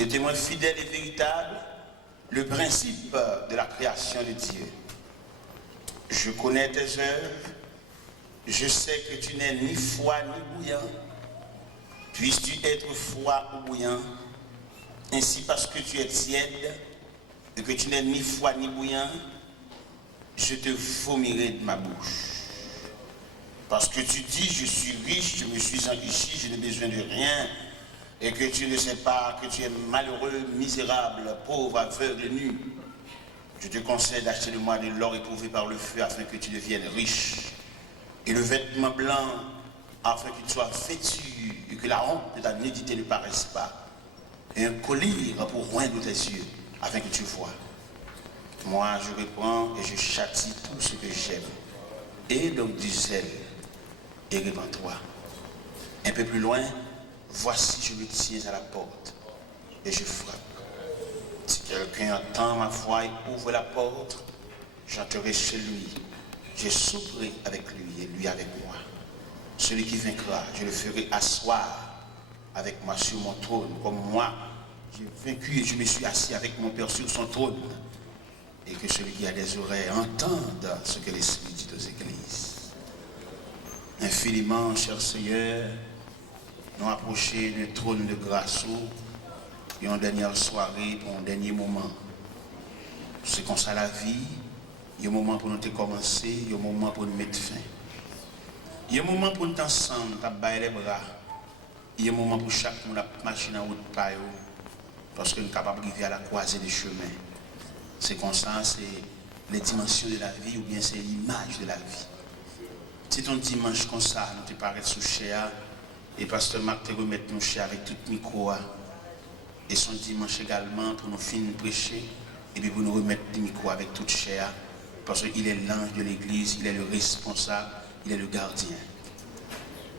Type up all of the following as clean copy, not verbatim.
de témoin fidèle et véritable, le principe de la création de Dieu. Je connais tes œuvres, je sais que tu n'es ni froid ni bouillant. Puisses-tu être froid ou bouillant, ainsi parce que tu es tiède et que tu n'es ni froid ni bouillant, je te vomirai de ma bouche. Parce que tu dis, je suis riche, je me suis enrichi, je n'ai besoin de rien, et que tu ne sais pas que tu es malheureux, misérable, pauvre, aveugle, nu. Je te conseille d'acheter de moi de l'or éprouvé par le feu afin que tu deviennes riche, et le vêtement blanc afin que tu sois vêtu et que la honte de ta nudité ne paraisse pas, et un collier pour roindre tes yeux afin que tu vois. Moi, je reprends et je châtie tout ce que j'aime. Et donc du zèle et répands-toi. Un peu plus loin, voici je me tiens à la porte et je frappe. Si quelqu'un entend ma voix et ouvre la porte, j'entrerai chez lui, je souperai avec lui et lui avec moi. Celui qui vaincra, je le ferai asseoir avec moi sur mon trône, comme moi j'ai vaincu et je me suis assis avec mon Père sur son trône. Et que celui qui a des oreilles entende ce que l'Esprit dit aux églises. Infiniment, cher Seigneur, nous approcher du trône de grâce et en dernière soirée pour un dernier moment. C'est comme ça la vie, il y a un moment pour nous commencer, il y a un moment pour nous mettre fin. Il y a un moment pour nous ensemble, taper les bras. Il y a un moment pour chaque monde machine en route par parce que nous sommes capables d'arriver à la croisée des chemins. C'est comme ça, c'est les dimensions de la vie ou bien c'est l'image de la vie. Si ton dimanche comme ça, nous te paraît sous cher, et pasteur Marc te remet nous cher avec tout le micro, et son dimanche également pour nous finir prêcher, et puis pour nous remettre le micro avec toute chair, parce qu'il est l'ange de l'église, il est le responsable, il est le gardien.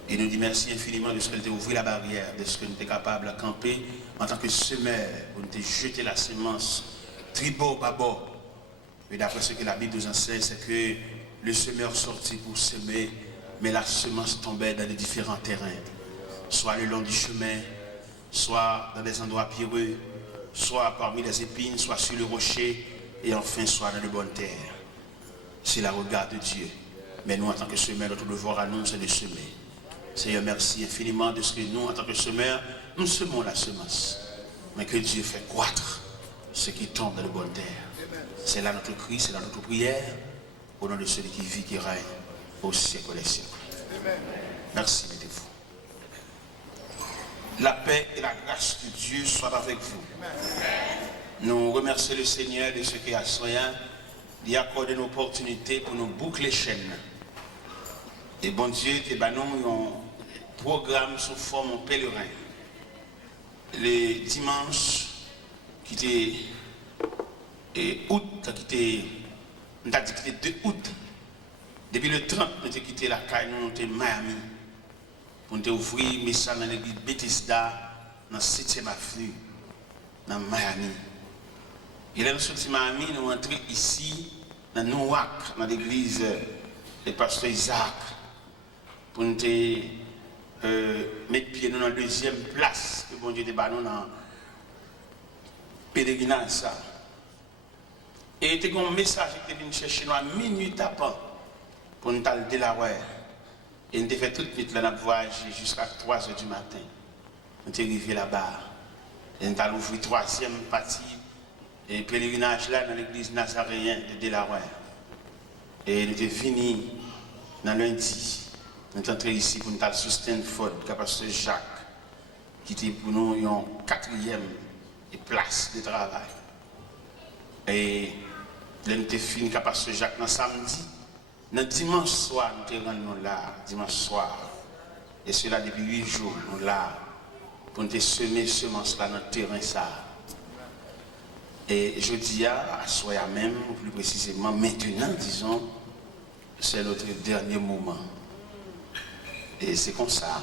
Et nous dit merci infiniment de ce que nous avons ouvert la barrière, de ce que nous sommes capables de camper en tant que semeur, pour nous jeter la semence. Tribord, bâbord. Et d'après ce que la Bible nous enseigne, c'est que le semeur sortit pour semer, mais la semence tombait dans les différents terrains. Soit le long du chemin, soit dans des endroits pierreux, soit parmi les épines, soit sur le rocher, et enfin soit dans de bonnes terres. C'est la regard de Dieu. Mais nous, en tant que semeurs, notre devoir à nous, c'est de semer. Seigneur, merci infiniment de ce que nous, en tant que semeurs, nous semons la semence. Mais que Dieu fait croître ce qui tombe dans de bonnes terres. C'est là notre cri, c'est là notre prière, au nom de celui qui vit, qui règne au siècle des siècles. Merci, mettez-vous. La paix et la grâce de Dieu soient avec vous. Nous remercions le Seigneur de ce qu'il a soin d'y accorder une opportunité pour nous boucler les chaînes. Et bon Dieu, nous un programme sous forme pèlerin. Les dimanches, qui était août, qui était 2 août. Depuis le 30, nous avons quitté la caille, nous sommes Miami. Pour nous ouvrir message dans l'église Bethesda, dans la 7e avenue, dans Miami. Et là, nous sommes Miami, nous entrons ici, dans Newark, dans l'église du pasteur Isaac, pour nous mettre pied dans la 2e place que bon Dieu te donné dans pèlerinage. Et il y a un message qui est venu chercher nous à minuit tapant pour nous aller de la rue. Et nous avons fait toute nuit là, nous voyagé jusqu'à 3 h du matin. Nous sommes arrivés là-bas. Et nous avons ouvert 3e partie et pèlerinage là dans l'église nazaréenne de Delaware. Et nous sommes venus dans lundi. Nous sommes entrés ici pour nous aller sur Stanford, le pasteur Jacques, qui était pour nous une 4e place de travail. Et nous avons fini avec le pasteur Jacques dans samedi. Dans dimanche soir, nous sommes là, dimanche soir. Et cela depuis 8 jours, nous sommes là, pour nous semer semence là dans le terrain. Ça. Et je dis à soir même, plus précisément, maintenant, disons, c'est notre dernier moment. Et c'est comme ça.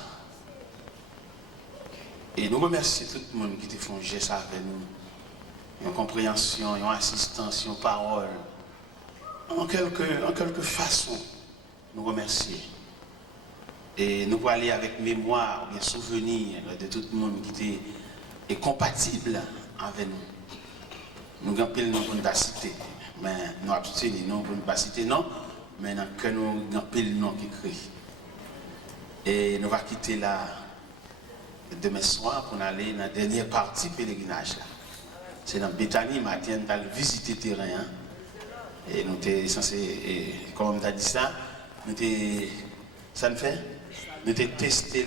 Et nous remercions tout le monde qui te font geste avec nous. Une compréhension, une assistance, une parole. En quelque façon, nous remercions. Et nous allons aller avec mémoire, bien souvenir de tout le monde qui est compatible avec nous. Nous avons pile nom pour nous citer, mais nous abstenir non pour ne pas citer non, mais que nous avons pile nom qui écrit. Et nous allons quitter là demain soir pour aller dans la dernière partie pèlerinage là. C'est dans Bethanie, matin, nous allons visiter le terrain. Hein? Et nous sommes censés, comme on a dit ça, ça nous fait, nous avons testé,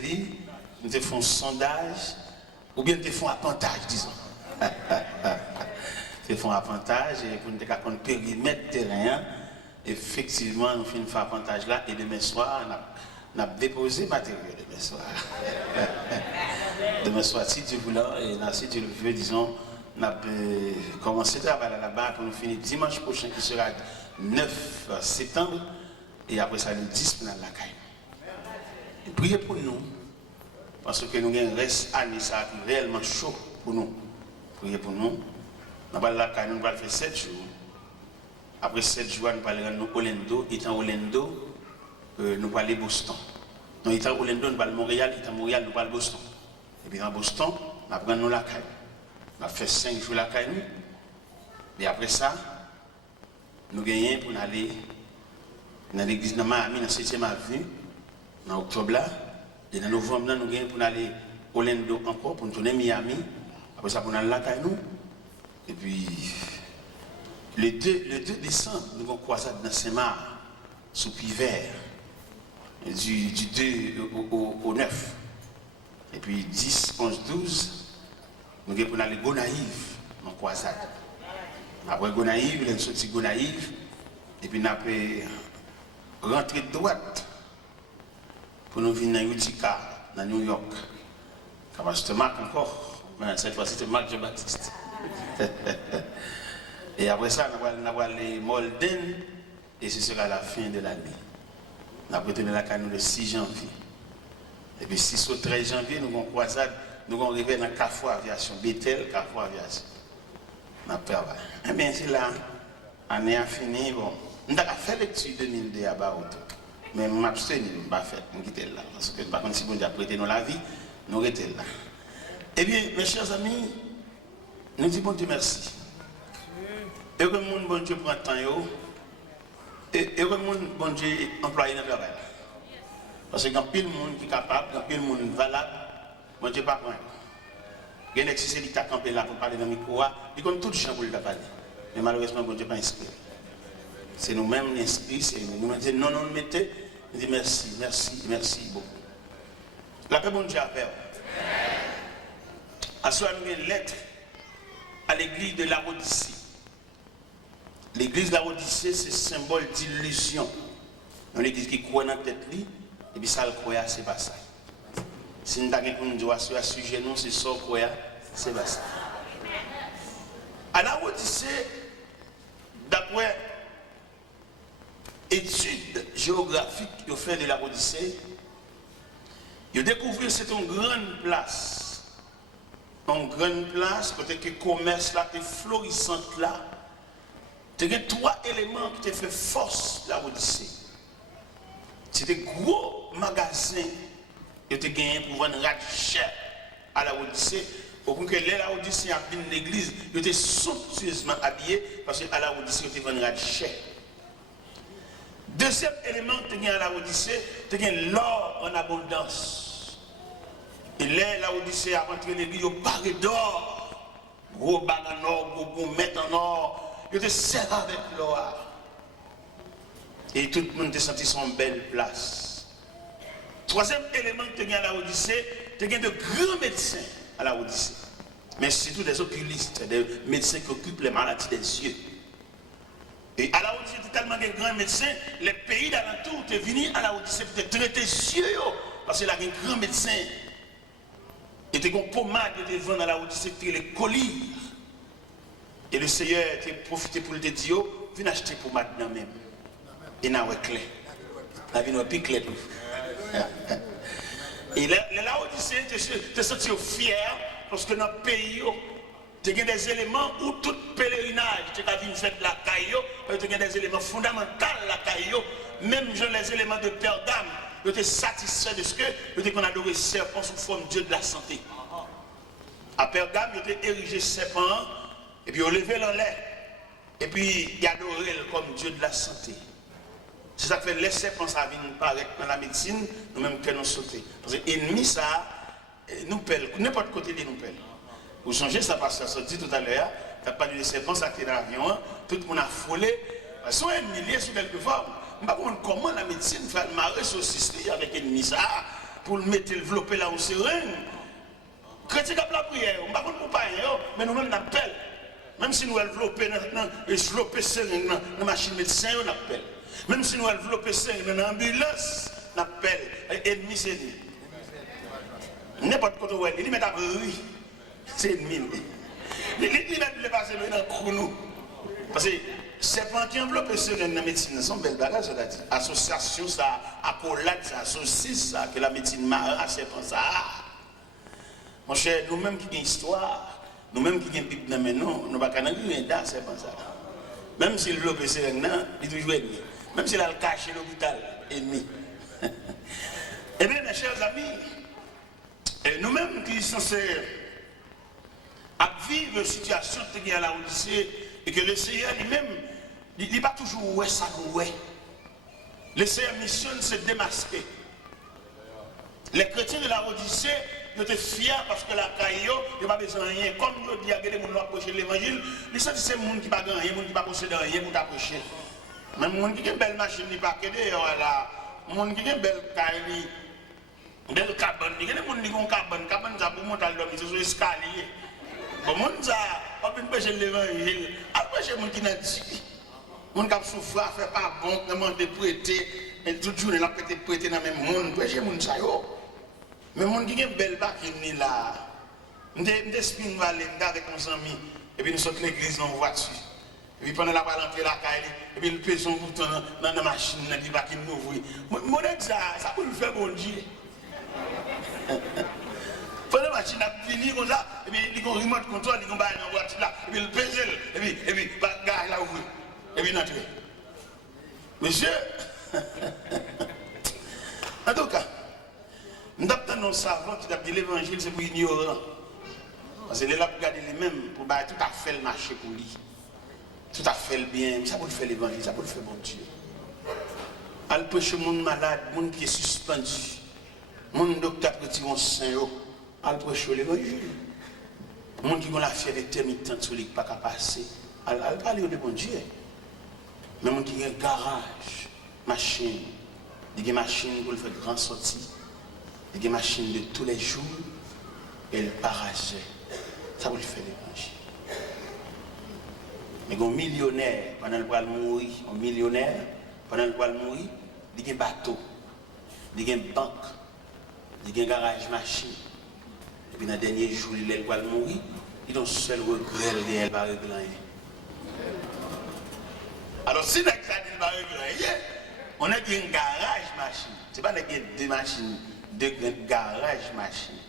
nous avons fait un sondage, ou bien nous avons fait un appontage, disons. Nous avons fait un appontage, et pour nous avons fait un périmètre terrain. Hein? Effectivement, nous faisons un appontage là, et demain soir, nous avons déposé le matériel demain soir. Demain soir, si Dieu voulait, et là, si Dieu le veut, disons, nous avons commencé à travailler là-bas pour nous finir dimanche prochain qui sera 9 septembre et après ça le 10 pour la caille. Priez pour nous parce que nous avons un reste année ça qui est réellement chaud pour nous. Priez pour nous. Nous allons la caille, nous allons faire 7 jours. Après 7 jours, nous allons aller à Orlando. Étant Orlando, nous allons aller à Boston. Donc étant Orlando, nous allons à Montréal. Étant Montréal, nous allons à Boston. Et puis dans Boston, nous allons la caille. On a fait 5 jours la caille. Et après ça, nous gagnons pour aller dans l'église de Miami, dans la 7e avenue, en octobre là. Et dans novembre, nous gagnons pour aller à Orlando encore, pour nous tourner à Miami. Après ça, pour aller la caille. Et puis, le 2 décembre, nous avons croisade dans Saint-Marc, sous Puy Vert, du 2 au 9. Et puis 10, 11, 12. Nous avons pour aller à Gonaïve, en croisade. Après Gonaïve, nous avons sorti Gonaïve, et puis nous avons rentré de droite pour nous venir dans Utica, dans New York. Car c'était Marc encore, mais cette fois c'était Marc Jean-Baptiste. Et après ça, nous allons aller à Molden, et ce sera la fin de l'année. Nous avons retourné la Canou le 6 janvier. Et puis 6 au 13 janvier, nous avons croisade. Nous allons arriver dans Carrefour Aviation, Bethel, Carrefour Aviation. Eh bien, c'est là, l'année a fini, bon. Nous avons fait l'étude 2002 à Baroto. Mais je m'abstenir, je ne vais pas faire, je quitter là. Parce que par contre, si vous avez prêté nous la vie, nous restons là. Eh bien, mes chers amis, nous disons bon Dieu merci. Et que le monde, bon Dieu, prend le temps, et que le monde, bon Dieu, employé dans le travail. Parce qu'il y a pile de monde qui est capable, il y a pile de monde valable. Bon Dieu, pas point. Il y a un exercice qui a campé là pour parler dans le micro. Il compte tout le champ pour le parler. Mais malheureusement, bon Dieu, pas inscrit. C'est nous-mêmes inscrits, c'est nous disons non, non, mettez. Nous disons merci, merci, merci beaucoup. La paix, bon Dieu, a fait. À soi, nous avons une lettre à l'église de la Odyssée. L'église de la Odyssée, c'est symbole d'illusion. Une église qui croit dans la tête, et puis ça, le croit, c'est pas ça. Si nous avons un droit sur le sujet, nous, c'est ça, quoi, c'est pas ça. À la Odyssée, d'après études géographiques qu'ils ont fait de la Odyssée, ils ont découvert que c'est une grande place. Une grande place, côté que le commerce là est florissant là. Il y a 3 éléments qui ont fait force de la Odyssée. C'était gros magasins. Ils ont gagné pour vendre cher à la Odyssée. Au point que la Odyssée a bien l'église, ils étaient somptueusement habillés parce qu'à la Odyssée, ils ont vendu cher. Deuxième élément que tu as à la Odyssée, tu as l'or en abondance. Et là, la Odyssée a rentré l'église, ils paré d'or. Gros bagues en or, gros gourmettes en or. Ils étaient serrés avec l'or. Et tout le monde a senti son belle place. Troisième élément que tu as à la Odyssée, tu as de grands médecins à la Odyssée. Mais surtout des oculistes, des médecins qui occupent les maladies des yeux. Et à la Odyssée, il y a tellement de grands médecins, les pays d'alentour sont venus à la Odyssée pour traiter les yeux. Parce qu'il y a des grands médecins. Il y a des pommades qui étaient vendus à la Odyssée, qui étaient les colliers. Et le Seigneur a profité pour le dire, viens acheter pour maintenant même. Et n'a pas clair. La vie n'a pas clair. Et la Odyssée te senti fier parce que dans le pays, tu as des éléments où tout pèlerinage, tu as vu faire la caillou, tu as des éléments fondamentaux la caillou, même les éléments de Pergame, tu es satisfait de ce que tu as adoré serpent sous forme de Dieu de la santé. À Pergame, il était érigé serpent, et puis on levé l'en l'air. Et puis il adorait comme Dieu de la santé. C'est ça que fait les serpents, ça vient paraître dans la médecine, nous-mêmes que nous sauter. Parce que l'ennemi, ça, nous pèle, n'importe côté de nous pèle. Vous changez ça parce que ça dit tout à l'heure, tu n'as pas dit les serpents, ça qui est dans l'avion, tout le monde a frôlé. Son ennemi lié sur quelque forme. Je ne sais pas comment la médecine fait le marrer saucisse avec l'ennemi, ça, pour le mettre, développer là où c'est rien. Chrétien qui a la prière, on ne sait pas pas, mais nous-mêmes nous appelons. Même si nous développons dans la machine médecin, on appelle. Même si nous développons dans l'ambulance, on appelle. Ennemi, c'est ennemi. N'importe quoi, il met à oui, c'est ennemi. Il met passer dans le chrono. Parce que c'est pas qui enveloppe dans la médecine, c'est une belle bagage, ça dit. Association, ça, accolade, ça, saucisse, ça, que la médecine marre, c'est pas ça. Mon cher, nous-mêmes qui avons histoire, nous-mêmes qui avons Bible, nous ne pouvons pas rien dans c'est pas ça. Même si le lopé c'est un il est toujours ennemi. Même s'il a le caché l'hôpital, ennemi. Eh bien, mes chers amis, nous-mêmes qui sommes censés vivre une situation qui est à la Odyssée et que le Seigneur lui-même, il n'est pas toujours ouais ça nous ouais. Le Seigneur missionne se démasquer. Les chrétiens de la Odyssée, ils étaient fiers parce que la caillou, ils n'ont pas besoin de rien. Comme nous disons, les gens qui approcher l'évangile, ils sont ces gens qui n'ont pas rien, les gens qui n'ont pas possédé rien pour t'approcher. Même les gens qui ont une belle machine, ils n'ont pas qu'aider, voilà. Les gens qui ont une belle caille, une belle cabane, il y a des gens qui ont une cabane, ça pour monter à l'homme, c'est sur l'escalier. Bon, les gens qui ont empêché l'évangile, empêcher les gens qui n'ont dit. Les gens qui ont souffert, fait pas bon, demandent de prêter, et toute journée, ils ont prêté dans le même monde, empêcher les gens qui ont. Mais mon qui est belle bac qui là, nous sommes allés avec nos amis, et puis nous sommes l'église en voiture. Et puis pendant la balle entrer la caille, et puis le pèse son bouton dans la machine, qui va qui nous ouvre. Mon ça peut le faire bon Dieu. Pendant la machine a fini comme ça, et puis il y a un remote control, il y a un bail dans la voiture là, et puis le pèse, et puis le gars là ouvre, et puis il entre. Monsieur, en tout cas, nous avons un savant qui a dit l'évangile, c'est pour ignorant. Parce que les gens regardent les-mêmes pour tout à fait le marché pour lui. Tout à fait le bien. Ça pour le faire l'évangile, ça pour le faire bon Dieu. Al prêcher les gens malades, les gens qui sont suspendus, les gens docteurs qui ont saint, al prêcher l'évangile. Les gens qui ont la fièvre intermittente sur les pas qu'à passer, al parler de bon Dieu. Mais les gens qui ont un garage, machine, des machines pour le faire grand sortie. Il y a des machines de tous les jours et le parager. Ça vous le fait l'évangile. Mais un millionnaire, pendant le poil mourir, un millionnaire, pendant le poil mourir, il y a un bateau, il y a une banque, il y a un garage machine. Et puis dans le dernier jour, il est poil mourir, il a un seul regret de elle va régler rien. Alors si ça dit va régler rien, on a dit un garage machine. Ce n'est pas des machines. De garage machine.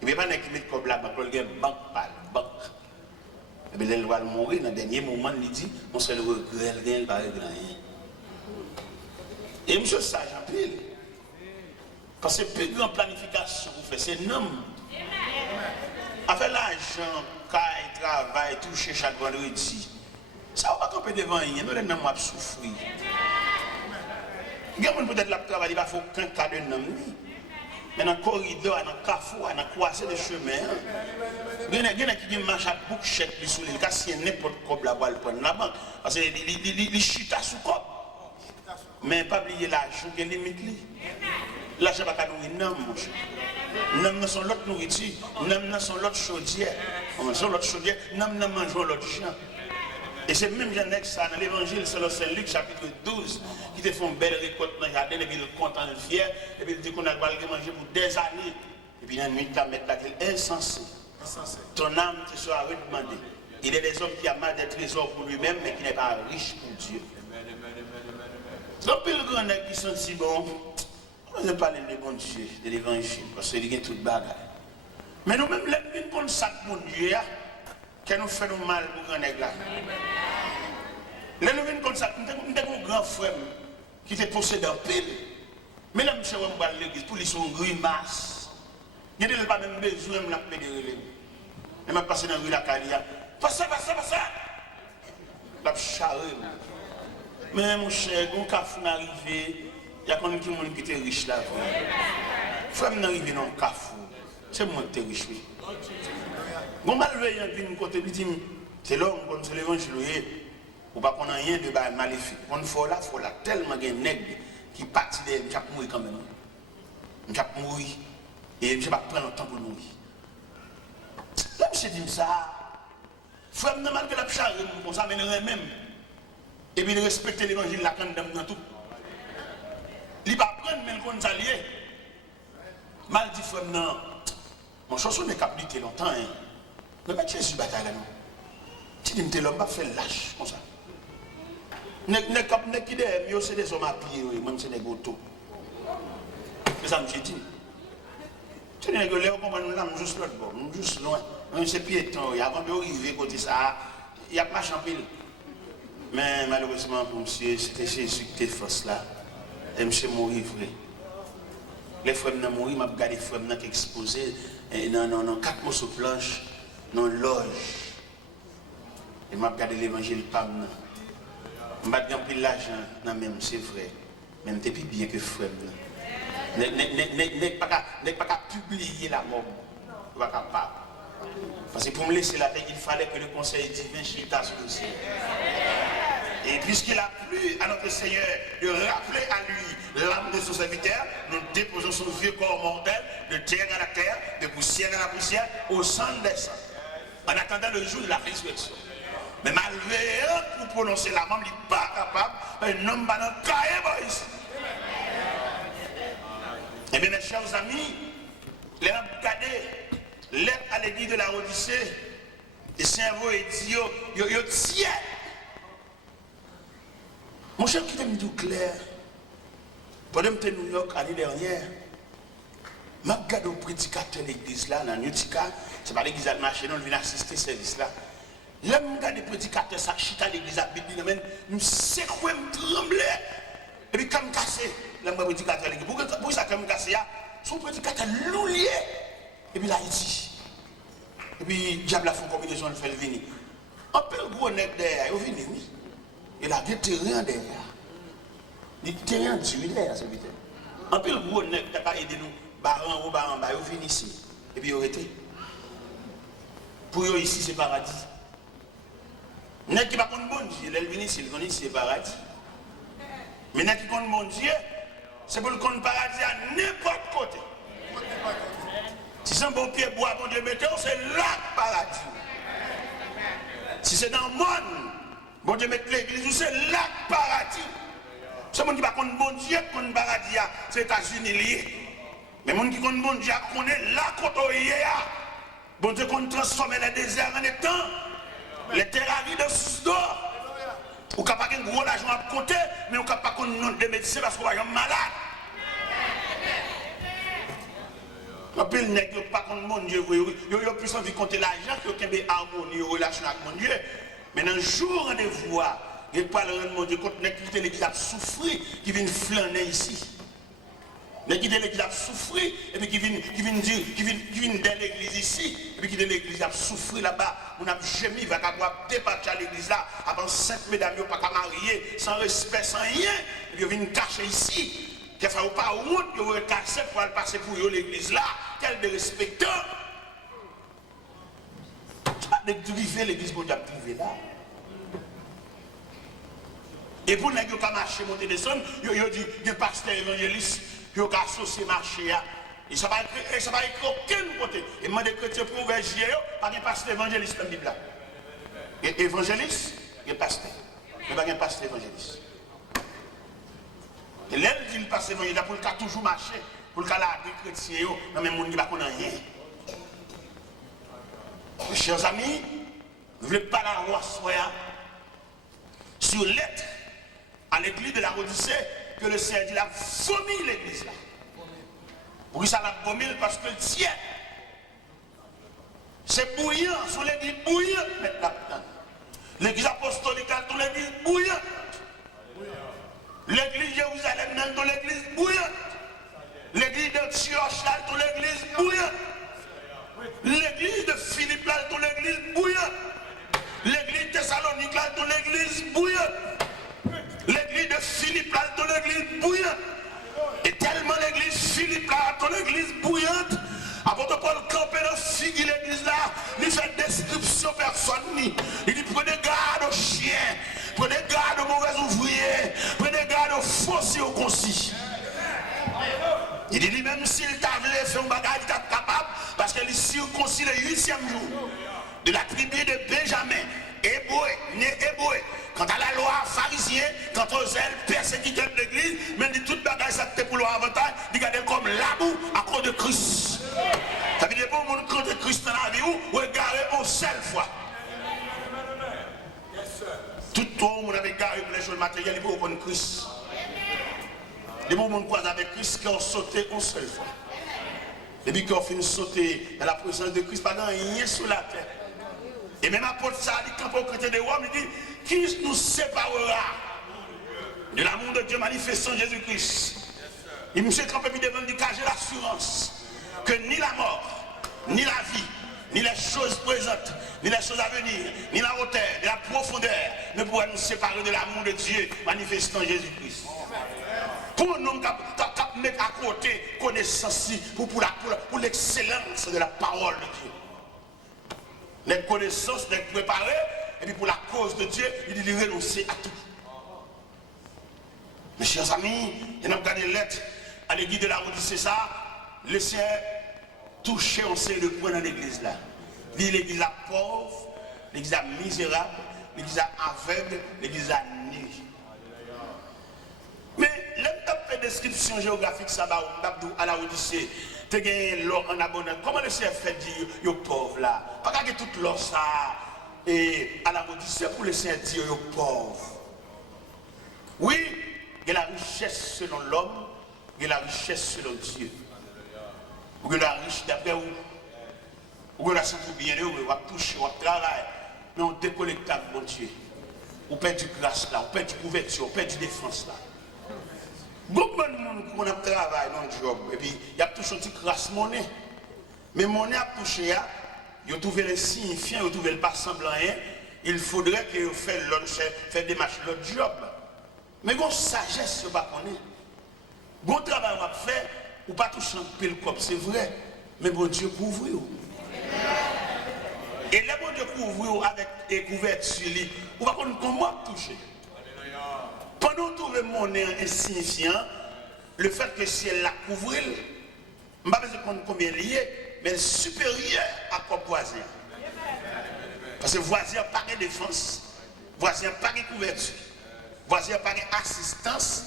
Et bien, il met comme la banque, il y a une banque par banque. Et bien, il va mourir dans le dernier moment, il dit, on se le regret, il va régler rien. Et monsieur sage en pile. Parce que plus grande planification vous faites, c'est non. Avec l'argent, caille, travail, toucher chaque vendredi. Ça va pas camper devant rien, nous les noms vont souffrir. Il y a peut-être la travail, il va faire qu'un cas de nom. Mais dans le corridor, dans le carrefour, dans le croisé de chemin, il y a des gens qui marchent à bouchette sur les cas si n'importe quoi la voile prendre la banque. Parce que les chutes à sous cop. Mais pas oublier l'argent qui est limite. L'argent va pas nourrir non, mon cher. Non, sont l'autre nourriture, non, sont l'autre chaudière. Sont l'autre chaudière, non, mangeons l'autre gens. Et c'est même Jean ça dans l'évangile selon Saint Luc chapitre 12 qui te font belle récolte dans le jardin et puis le content le fier et puis il dit qu'on a pas manger pour des années et puis dans la nuit tu as mettre la gueule insensé. Ton âme te sera redemandée. Il y a des hommes qui ont mal des trésors pour lui-même mais qui n'est pas riche pour Dieu. Donc puis le grand nègre qui sont si bons, on ne parle de bon Dieu, de l'évangile parce qu'il y a toute bagarre. Mais nous-mêmes les une bonne sac pour Dieu. Qui nous fait nous mal pour grand nègre là. Là nous venons comme ça, nous avons un grand frère qui était possédé en pile. Mais là, monsieur, on va à l'église pour lui son grimace. Il n'y a pas même besoin de la pédérer. Et m'a passé dans la rue la Calia. Passez. La charré. Mais mon cher, quand Cafou est arrivé, il y a quand même qui était riche là. Frère est arrivé dans le Cafou. C'est moi qui était riche. Bon, malgré un peu côté dit, c'est l'homme, c'est l'évangile. Ou pas qu'on a rien de bail maléfique. On faut là, tellement de nègres qui partent de je vais mourir quand même. Je vais mourir. Et je ne vais pas prendre le temps pour mourir. Là, je dis ça. Frère, malgré la charge, on s'amènerait même. Et puis, de respecter l'évangile, la canne dans tout. Il ne va pas prendre, mais il va s'allier. Mal dit, frère, non. Mon chanson n'est qu'à plus longtemps. Mais pas Jésus bataille là, non. Tu dis, tu l'homme pas fait lâche, comme ça. Ne qui est, c'est des hommes à pied, même c'est des gâteaux. C'est ça que je dis. Tu dis que là, on juste l'autre bord, juste loin. C'est piéton, avant d'arriver côté ça, il y a pas champil. Mais malheureusement pour monsieur, c'était Jésus qui était force là. Et monsieur mourir vrai. Les frères n'ont mouru, m'a regardé les frères qui exposé non 4 mots sur planche, non loge. Et m'a regardé l'évangile pas non. M'a gagné l'argent, non même c'est vrai. Même t'es plus bien que frère. N'est pas qu'à publier la mort. Pas capable. Parce que pour me laisser la paix, il fallait que le conseil divin chita sur le ciel. Et puisqu'il a plu à notre Seigneur de rappeler à lui l'âme de son serviteur, nous déposons son vieux corps mortel de terre à la terre, de poussière à la poussière, au centre des sangs, en attendant le jour de la résurrection. Mais malgré eux, pour prononcer la mort, il n'est pas capable, un homme va dans le cahier ici. Eh bien, mes chers amis, les regardez lettre à l'église de la Odyssée, et cerveau et dit, yo tiens. Mon cher, qui me dit clair, pendant que je New York l'année dernière, je regarde le prédicateur de l'église là, dans Utica, c'est pas l'église de marché, non, je viens assister à ce service là. Là, je regarde le prédicateur, ça chita l'église à Bible, je sais quoi, je tremble. Et puis, quand je me casse, là, je prédicateur de l'église, pour ça, quand je me casse, son prédicateur loulier. Et puis là, il dit. Et puis, diable a fait une combinaison, il fait le venir. Un peu le gros nec derrière, il vient, oui. Il a des terrains derrière. Des terrains tués derrière, c'est vite. Un peu le gros nec qui a aidé nous, baran ou baran, il vient ici. Et puis, il a été. Pour eux, ici, c'est paradis. Nec qui va contre bon Dieu, il vient ici, il vient ici, c'est paradis. Mais nec qui contre bon Dieu, c'est pour le compte paradis à n'importe côté. Si c'est un bon pied bois, bon Dieu, mettez, c'est là le paradis. Si c'est dans le monde, bon Dieu, mettez l'église, c'est là le paradis. Ce monde qui va contre bon Dieu, contre le paradis, c'est les États-Unis liés. Mais le monde qui contre bon Dieu, connaît là côté bon Dieu, qu'on transforme les déserts en étang, les terres arides en sous d'or. Ou n'a pas un gros argent à côté, mais on n'a pas un nom de médecin parce qu'on est malade. Un peu le nègre, pas contre mon Dieu, il a plus envie de compter l'argent que qu'il y ait harmonie, relation avec mon Dieu. Mais dans le jour de voir, il n'y a pas le mon Dieu, quand l'église a souffert, qui vient flâner ici. L'église a souffert, et puis qui vient dire, qui vient dans l'église ici, et puis qui dans l'église a souffert là-bas, on a gémi, il va pouvoir débattre à l'église là, avant 5 mesdames, il n'y a pas qu'à marier, sans respect, sans rien, et puis il vient cacher ici. Qu'il ne faut pas honte, il va casser pour aller passer pour l'église là, quel de respectant. C'est pas de priver l'église pour dire privé là. Et pour les gens qui ont marché, monter des sons, ils ont dit, il y a un pasteur évangéliste, qui ont associé marché là. Et ça va écrire aucun côté. Et moi, des chrétiens pour ouvrir pas de pasteur évangéliste dans la Bible là. Et évangéliste, il y a pasteur. Mais pas de pasteur évangéliste. Et là, il dit le pasteur évangéliste pour le cas toujours marcher, pour le cas là, des chrétiens, dans le même monde qui ne va connaître rien. Mes chers amis, vous ne voulez pas la roi soya sur lettre à l'église de la Odyssée que le Seigneur dit, a vomi l'église là. Pourquoi ça l'a vomi? Parce que le ciel, c'est bouillant, sur l'église bouillante maintenant. L'église apostolique, dans l'église bouillante. L'église Jérusalem, dans l'église bouillante. L'église de Antioche, dans l'église bouillante. L'église de Philippe, dans personne. Il dit prenez garde aux chiens, prenez garde aux mauvais ouvriers, prenez garde aux fonciers au concis. Il dit lui-même s'il t'avait fait un bagage, il est capable parce qu'il circoncis le 8e jour de la tribu de Benjamin, né hébreu. Quant à la loi pharisien, quant aux ailes persécuteurs de l'église, mais dit toute bagage ça c'était pour leur avantage, il regarde comme l'abou à cause de Christ. Ça veut dire pour le monde contre Christ dans la vie ou regarder une seule fois. Tout le monde avait garé pour les choses matérielles pour prendre Christ. Les moments où on avec Christ qui ont sauté une seule fois. Depuis qu'on finit de sauter dans la présence de Christ, pas rien sur la terre. Et même apôtre ça dit quand on chrétien de Rome, il dit qui nous séparera de l'amour de Dieu manifesté en Jésus-Christ. Et nous sommes campés devant lui car j'ai l'assurance que ni la mort, ni la vie, ni les choses présentes, ni les choses à venir, ni la hauteur, ni la profondeur ne pourraient nous séparer de l'amour de Dieu manifesté en Jésus-Christ. Pour nous mettre à côté connaissance pour l'excellence de la parole de Dieu. Les connaissances, les préparer, et puis pour la cause de Dieu, il dit renoncer à tout. Mes chers amis, il a regardé les lettres à l'église de la Odyssée, ça, le Seigneur touché, on sait le point dans l'église là. Il dit l'église à pauvre, l'église à misérable, l'église à aveugle, l'église à nu. Mais l'un fait description géographique ça va à la Odyssée. Tu as l'or en abondance. Comment le Seigneur fait dire aux pauvres là? Pas que toute l'or ça et à la Odyssée pour le Seigneur dire aux pauvres. Oui, il y a la richesse selon l'homme, il y a la richesse selon Dieu. Ou il y a la richesse d'après où? Ou il y a la santé bien heureux, on va toucher, on va travailler, mais on décollectable, mon Dieu. On perd du grâce là, on perd du couverture, on perd du défense là. Beaucoup de monde qui a travaillé dans le job, et puis il y a touché un petit crasse monnaie. Mais monnaie a touché, il a trouvé le signifiant, il a trouvé le pas semblant rien. Il faudrait que vous fassiez des marches l'autre job. Mais bon, sagesse, ce pas qu'on est. Bon travail à faire, ou pas toucher un pile comme c'est vrai. Mais bon Dieu couvre. Et là, bon Dieu couvre avec des couvertures, ou pas qu'on comment toucher. Pendant tout le monde est insignifiant, le fait que si elle la couvre, je ne sais pas combien lié, mais supérieur à quoi voisin. Parce que voisin n'a pas de défense, voisin n'a pas de couverture, voisin n'a pas d'assistance,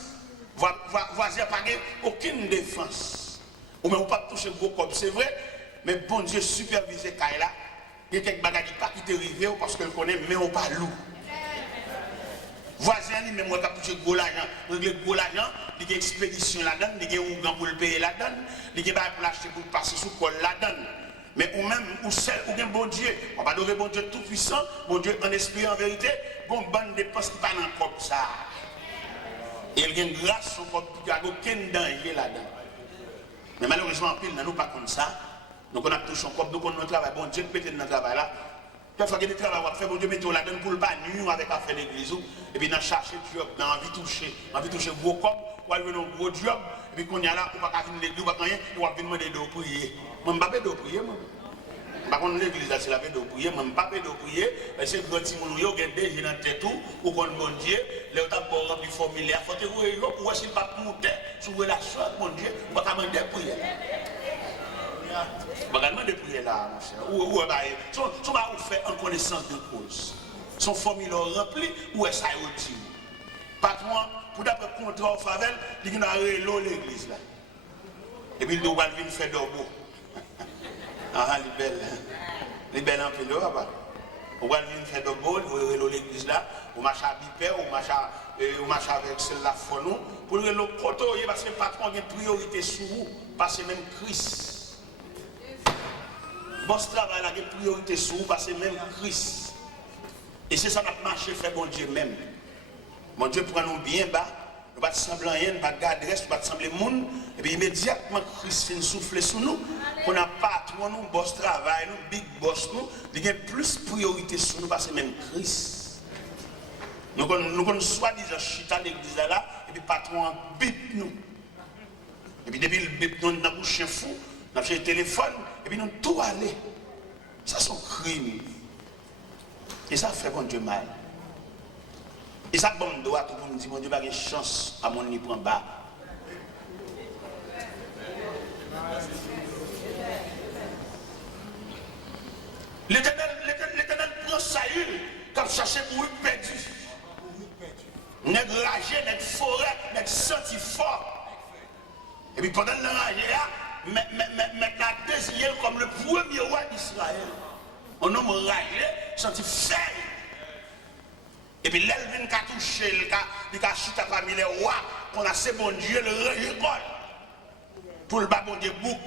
voisin n'a pas aucune défense. Ou même pas toucher gros comme c'est vrai, mais bon Dieu supervise Kaila, il y a quelques bagages qui te arrivent parce qu'elle connaît, mais on pas loup. Voisin lui-même, il a touché gros l'argent, il a une expédition là-dedans, il a un ougan pour le payer là-dedans, il a pour l'acheter pour passer sous col là-dedans. Mais ou même, ou seul, ou bien bon Dieu, on va adorer bon Dieu tout puissant, bon Dieu en esprit en vérité, bon bonne dépense qui pas dans comme ça. Et il y a une grâce sur comme il n'y a aucun danger là-dedans. Mais malheureusement, pile, nous pas comme ça. Donc on a touché un comme nous on travail, bon Dieu peut-être dans le travail là. Parfois, il y a des travaux à faire, bon Dieu, mettez là-dedans pour le pas nu avec affaire l'église. Et puis, dans chercher job, dans envie de toucher gros comme, ou aller dans un gros job, et puis, quand il y a là, on va pas finir l'église, on va rien, on va venir demander de prier. Moi, je ne vais pas de prier, moi. Par contre, l'église, c'est la paix de prier, moi, je ne vais pas de prier, parce que quand il y a des gens dans la tête, ou qu'on bon Dieu, les autres ont rempli formulaire, il faut que vous pour essayer de ne pas monter sur la relation avec mon Dieu, on va pas demander de prier. Je vais demander de prier là, mon cher. Son va vous faire en connaissance de cause. Son formulaire rempli, ou est-ce qu'il retire? Patron, pour d'après contrat au Favel, il y a l'église là. Et puis il doit venir faire d'orbeau. Ah, il est belle en peu là, papa. On va venir faire d'orbeau, il va l'église là, on marche à bipère, on marche avec celle-là fourneau. Pour le côté, parce que le patron a une priorité sur vous, parce que même Christ. Bon, ce travail a une priorité sur vous, parce que même Christ. Et c'est ça notre marché fait bon Dieu même. Mon Dieu prend nous bien bas, nous ne pas sembler rien, nous ne pas garder reste, nous ne pas sembler monde, et puis immédiatement Christ vient souffler sur nous, qu'on n'a pas trop nous boss travail, nous big boss nous, il y a plus de priorité sur nous parce que même Christ. Nous connaissons soi-disant chita l'église là, et puis patron bip nous. Et puis depuis le bip nous, nous avons chien fou, nous avons le téléphone, et puis nous tout aller. Ça c'est un crime. Et ça fait bon Dieu mal. Et ça bon doit tout le monde dit mon Dieu pas de chance à mon ni prend bas. L'Éternel prend Saül comme chercher pour lui perdu. Nègre ragé, nègre forêt, nègre senti fort. Et puis pendant le ragé, mais la désigné comme le premier roi d'Israël. Un homme ragé, senti faible. Et puis l'Elvin qui a touché, il a chuté parmi les rois, qu'on a ce bon Dieu, le récolte. Pour le bas bon Dieu bouc.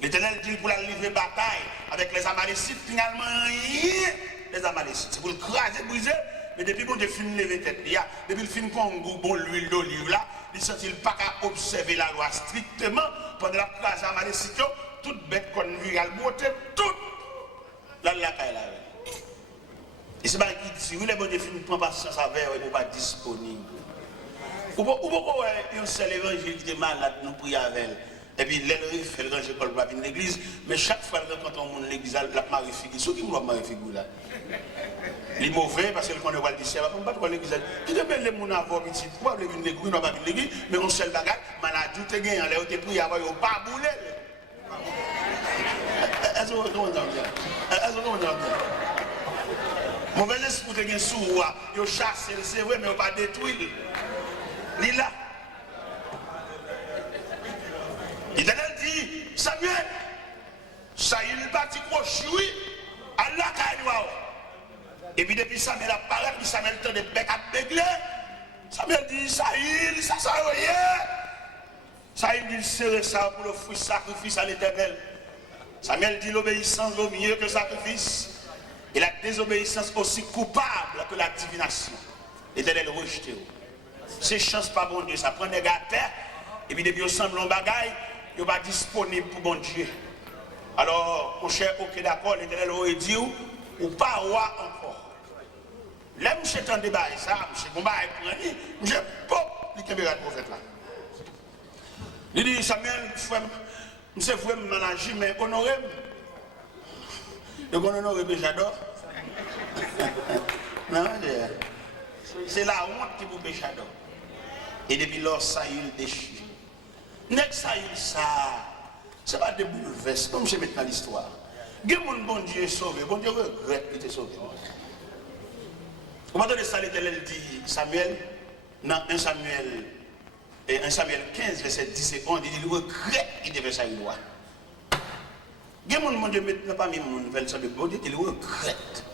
L'Éternel dit pour la livrer bataille avec les Amalécites, finalement rien les Amalécites. C'est pour le craser, briser, mais depuis bon Dieu finit de lever tête, depuis le fin qu'on bon l'huile d'olive là, il ne sent pas qu'à observer la loi strictement pendant la craser Amalécites, toute bête qu'on vit à beauté, toute la caille là. Et c'est pas qui dit, si vous les bon Dieu finit de prendre patience avec, il n'est pas disponible. Ou pourquoi un seul évangile qui est malade, nous prions avec elle. Et puis, l'élève fait le ranger pour venir l'église, mais chaque fois que quand on monte l'église, la marie figure. Ceux qui m'ont marie figure là. Il est mauvais parce qu'il connaît le ciel. On ne peut pas l'église. Qui te met les gens à voir petit. Pourquoi vous venir l'église, pas venir l'église, mais on seul bagage, malade, tout est gagné, on te prie avant, il n'y a pas boulé. Est-ce que vous comprenez? Est-ce que vous comprenez? Mauvais esprit te gagne sous roi, il chasse, c'est vrai, mais il ne pas détruire. Il est là. L'Éternel dit, Samuel, Saül bâtit crochouille, Allah kaïwa. Et puis depuis Samuel apparaît, puis Samuel tend des becs à bégler. Samuel dit, Saül, ça rien. Saül dit, serrer ça pour le sacrifice à l'Éternel. Samuel dit, l'obéissance vaut mieux que le sacrifice. Et la désobéissance aussi coupable que la divination. L'Éternel rejeté. C'est chance pas bon Dieu, ça prend des gars à terre, et puis depuis ensemble en bagaille, il n'est pas disponible pour bon Dieu. Alors, mon cher, ok d'accord, l'Éternel aurait dit, ou pas roi encore. Là, je suis en débat, ça, je suis combat avec lui, je suis pop, il est le prophète là. Il dit, Samuel, je sais que me mélanger, mais honoré. Donc on honore, j'adore. Non, c'est la honte qui vous j'adore. Et depuis lors, Saül déchire. N'est-ce Saül, ça, c'est pas des bouleverses, comme je mets dans l'histoire. Bon Dieu est sauvé, bon Dieu regrette qu'il était sauvé. Comment donner ça, l'Éternel dit Samuel, dans 1 Samuel 15, verset 10 et 11, il regrette qu'il devait ça une loi. Mon Dieu maintenant pas mis mon nouvelle de bon Dieu, il regrette.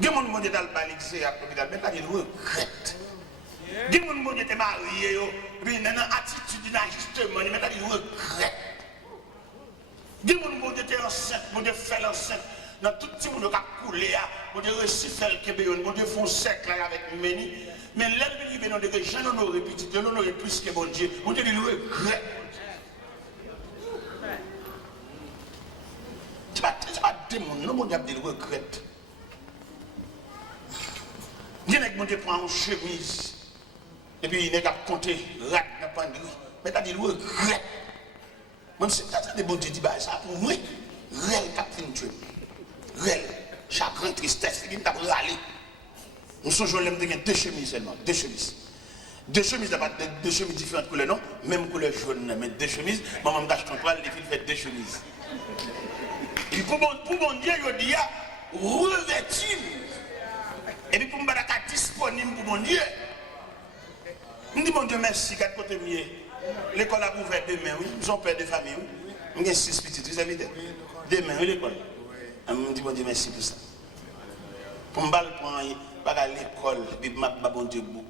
Mon Dieu dans le balixé à l'hôpital, maintenant il regrette. Mon Dieu était marié, il a une attitude d'inajustement, maintenant il regrette. Mon Dieu était enceinte, mon Dieu fait l'enceinte. Dans tout le monde qui a coulé, mon Dieu réussit à faire le Québec, mon Dieu font sec avec Méni. Mais l'ennemi vient de dire, j'en aurais petit, j'en aurais plus que mon Dieu. Mon Dieu il regrette. C'est pas démon, non, mon Dieu il regrette. Il y a mon Dieu prend une chemise, et puis il n'a pas compté, rat, n'a pas de mais t'as dit il regrette. Même si t'as des bons Dieu dit, ça pour moi, réel capitaine Dieu. Réel, chagrin, tristesse, il t'a râlé. Nous sommes l'aime de deux chemises seulement, deux chemises. Deux chemises, deux chemises différentes couleurs, non? Même couleur jaune, mais deux chemises. Maman m'achète ton toile, les filles fait deux chemises. Et pour mon Dieu, il dit, revêtu. Et puis pour me battre disponible pour mon Dieu. Je dis mon Dieu merci, quatre côtés mieux. L'école a ouvert demain, oui. Nous sommes père de famille, oui. Nous avons 6 petits, vous avez dit. Demain, oui, l'école. Je dis mon Dieu merci pour ça. Pour me battre pour l'école, et puis je bon Dieu bouc.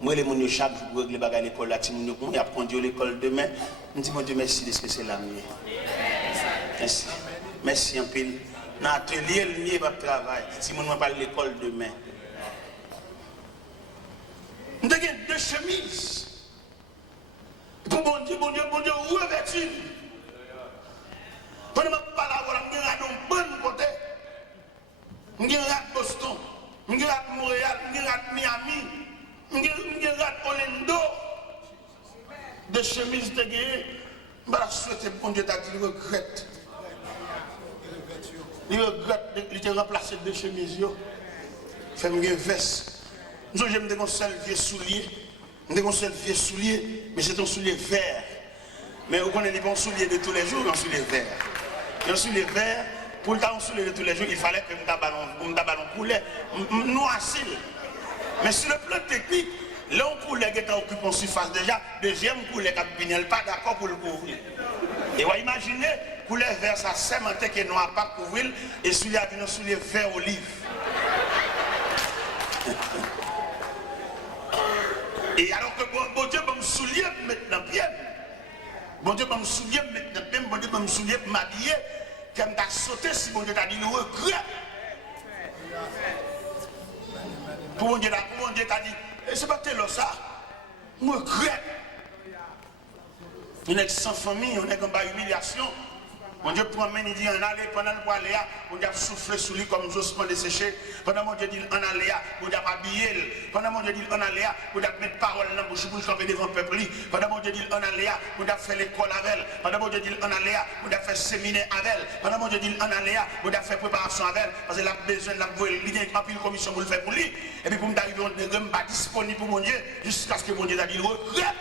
Moi, les gens chaque jour, je vais à l'école, je apprends à l'école demain. Je dis mon Dieu merci de ce que c'est là. Merci. Merci en pile. Dans l'atelier, le mieux va travailler. Si je ne vais pas à l'école demain. Nous avons deux chemises. Pour bon Dieu, revêtu. Quand je ne parle pas, je vais un bon côté. Je vais à Boston, je vais à Montréal, je vais à Miami, je vais à Orlando. Deux chemises de guerre. Je vais souhaiter bon Dieu, tu regrette. Il regrette, il était remplacé de chemises. Fait une veste. Nous avons un seul vieux soulier. Nous avons un seul vieux soulier, mais c'est un soulier vert. Mais vous connaissez les bons souliers de tous les jours, un soulier vert. Un soulier vert, pour le temps, un soulier de tous les jours, il fallait que nous ballon coulait, noirci. Mais sur le plan technique, l'un coulait qui occupe en surface déjà, deuxième coulait qui n'est pas d'accord pour le couvrir. Et vous imaginez, couleur vert, ça sémenté qui est noir pas couvrir, et soulier avec un soulier vert olive. Et alors que bon Dieu va me soulier maintenant bien. Bon Dieu va me soulier maintenant bien. Bon Dieu va me soulier m'habiller. Comme t'as sauté si bon Dieu t'a dit nous regret. Pour bon Dieu t'a dit, c'est pas tel ça. Nous regret. On est sans famille, on est comme par humiliation. Mon Dieu promène, il dit en aller, pendant le aller, on a soufflé sous lui comme Jospin desséché. Pendant mon Dieu dit en aller, on a habillé. Pendant mon Dieu dit en aller, on a mettre parole dans la bouche pour camper devant le peuple. Pendant mon Dieu dit en aller, on a fait l'école avec elle. Pendant mon Dieu dit en aller, on a fait séminaire avec elle. Pendant mon Dieu dit en aller, on a fait préparation avec elle. Parce qu'il a besoin de la voir, il a une commission pour le faire pour lui. Et puis pour m'arriver, on n'est pas disponible pour mon Dieu jusqu'à ce que mon Dieu a dit regret.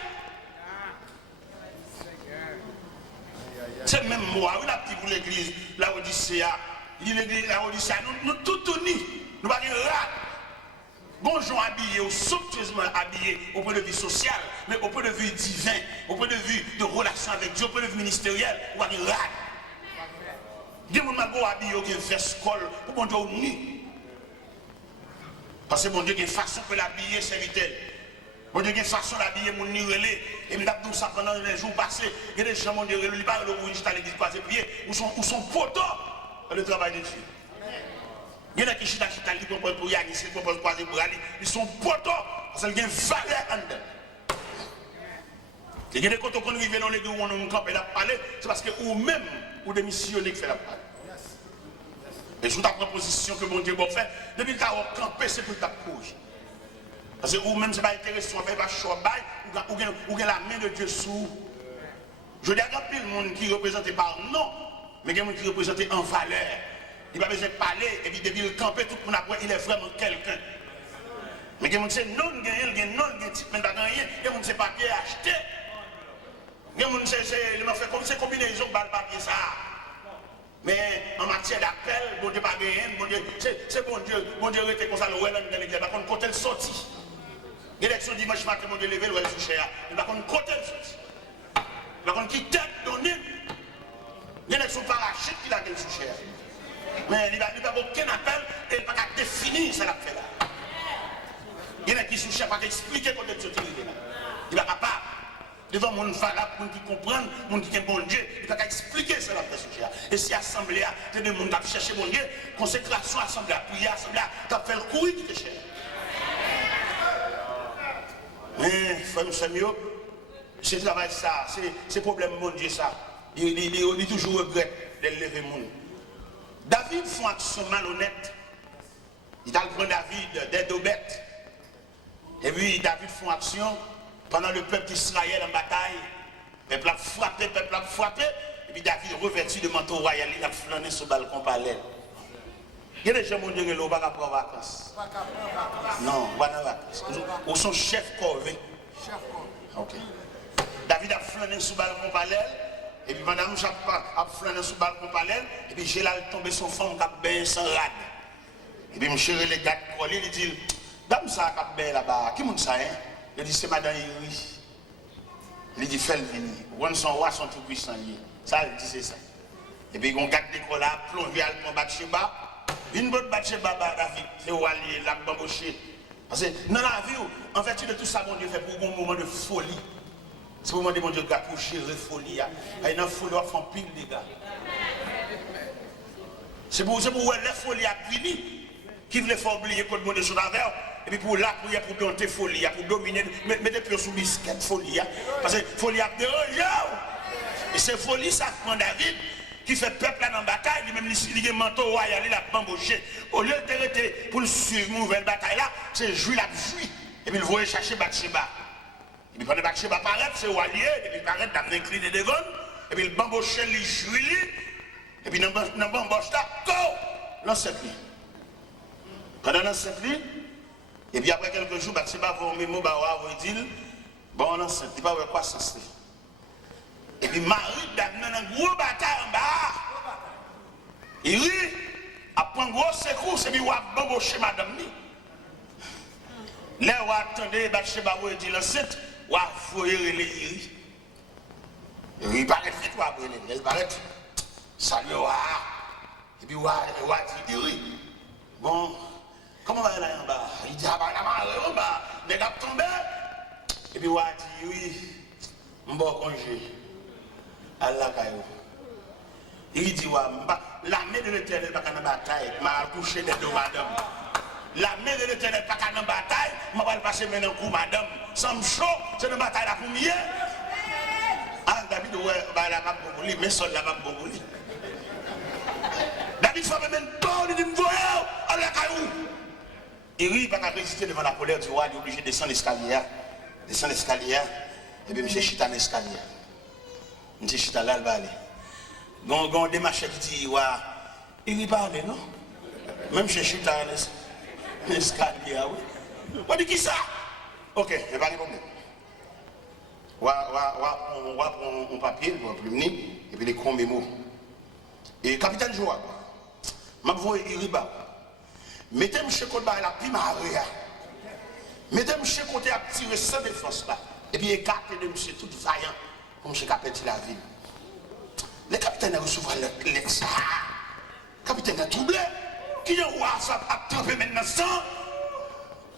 C'est même moi, oui, la petite pour l'église, la Odyssée, il dit l'église, la Odyssée, nous tous unis, nous ne pas dire rat. Bon gens habillés, ou somptueusement habillés au point de vue social, mais au point de vue divin, au point de vue de relation avec Dieu, au point de vue ministériel, on va dire rat. Des gens qui sont habillés, qui ont fait scole, pour bon Dieu uni. Parce que bon Dieu, il y a une façon pour l'habiller, c'est vital. Bon Dieu, il y a une façon d'habiller mon nirelé. Et je me dis ça pendant les jours passés. Il y a des gens qui ont dit, pas le rouge à l'église croisé pied, ou sont poteaux dans le travail de Dieu. Il y en a qui sont qui proposent pour Yannis, qui proposent croiser pour aller. Ils sont poteaux parce qu'ils ont une valeur en eux. Et il y a des côtés qu'on arrive dans l'église où on a campé la parler, c'est parce que vous-même, ou des missionnaires qui font la parole. Et sous ta proposition que mon Dieu va faire, depuis que tu as campé, c'est pour ta couche. Parce que vous-même, ce n'est pas intéressant, vous ne pas choix, ou la main de Dieu sous. Je dis à le monde qui est représenté par non, mais il y a des gens qui sont représentés en valeur. Il n'a pas besoin de parler, et puis depuis le camper, tout le monde après, il est vraiment quelqu'un. Mais il y a des gens qui sont non, il y a des gens qui sont pas rien, il y a des gens qui sont papier acheté. Il y a des gens qui fait comme ces combinaisons de papier ça. Mais en matière d'appel, bon Dieu pas rien, bon Dieu, c'est bon Dieu était comme ça, le ouais dans l'église, par contre, quand elle sortit. L'élection dimanche matin, mon Dieu levé, le sous cher. Mais par contre, côté le par contre, qui tête donnée, l'élection parachute qui l'a gagné sous cher. Mais il n'a pas aucun appel et il n'a pas défini ça l'a fait là. Il y en a qui sous cher, pas expliquer comment il là. Il n'est pas capable. Devant mon valable, mon qui comprend, mon qui est bon Dieu, il n'a pas expliquer ça l'a fait sous cher. Et si l'assemblée, c'est de monde qui chercher mon Dieu, consécration, assemblée, prière, assemblée, tu as fait le courir qui te cherche. Mais, frère, c'est travail ça, c'est problème mon Dieu ça. Il toujours regrette de lever mon. David fait une action malhonnête. Il a pris David des deux bêtes. Et puis David fait une action pendant le peuple d'Israël en bataille. Le peuple a frappé, et puis David revêtu de manteau royal, il a flâné sur le balcon parallèle. Il y a des gens qui ont dit que l'on ne va pas prendre vacances. Non, pas de vacances. Ou son chef corvée. Ok. David a flâné sur le balcon parallèle. Et puis madame a flâné sur le balcon parallèle. Et puis j'ai là tombé son femme qui a bien sans rade. Et puis monsieur les gars collés, il dit, dame ça qui a bien là-bas. Qui monte ça, hein? Il dit, c'est madame Iris. Il dit, fais-le venir. Ou son roi, son tout puissant. Ça, il dit, c'est ça. Et puis on garde l'école là, plongé à le Bathsheba. Une bonne Bathsheba, David, c'est où aller, la bambocher. Parce que dans la vie, en fait, de tout ça, mon Dieu fait pour un moment de folie. C'est pour moi de mon Dieu pour gérer folie. Il y a une folie à faire pile, les gars. C'est pour la folie à fini. Qui veut faire oublier que le monde est sur la verre. Et puis pour la prière, pour dompter folie, pour dominer, mettez plus sous biscuit folie. Parce que folie a dérangé. Et c'est folie, ça prend David. Qui fait peuple là dans la bataille, lui-même il a un manteau royal, il a bamboché. Au lieu de pour le suivre une nouvelle bataille là, c'est jouer la pluie. Et puis il voulait chercher Bathsheba. Et puis quand Bathsheba paraît, c'est Walier, et puis il paraît d'amener incliné devant, et puis il bamboché, il joue. Et puis, dans le bamboche là, go! L'enceinte. Pendant l'enceinte, et puis après quelques jours, c'est pas vos mémo, vous dites, bon, l'enceinte, il n'y a pas de croissance. Et puis, Marie, dans une grosse bataille en bas, il rit, après un gros secours, c'est lui qui a bamboché madame. Là, on attendait, Bathsheba, il dit l'enceinte, on a foyé les iri. Il paraît fait toi, il paraît, salut, et puis, on a dit iri. Bon, comment on va aller en bas? Il dit, ah bah, la en bas, les gars tombés. Et puis, on a dit, oui, on va congé. Allah Kayo. Il dit, l'armée de l'éternel n'est pas qu'à bataille, m'a accouché des deux madame. L'armée de l'éternel n'est pas qu'à bataille, m'a pas passer maintenant un coup madame. Ça me chaud, c'est une bataille la première. Ah, David, ouais, la map Bongoli, mais seul la map Bongoli. David fait même pas, il dit, voyez, Allah Kayo. Il rit, pas qu'à résister devant la colère du roi, il est obligé de descendre l'escalier. Descendre l'escalier, et puis monsieur chita dans l'escalier. Monsieur chita là, il va aller. Gon démarche qui dit, ouais, il rit pas aller, non? Même chez chita dans l'escalier, oui. On dit qui ça? Ok, il n'y a pas de problème. On va prendre un papier, on va imprimer, et puis les grands mémos. Et capitaine Joa, je vais il rit pas. Mettez-moi chez côté la primaire. Mettez-moi chez côté à tirer sans défense là. Et puis écartez de monsieur tout vaillant pour monsieur capitaine la ville. Le capitaine a reçu l'ex. Le capitaine a troublé. Qui est roi ça a trempé maintenant sang.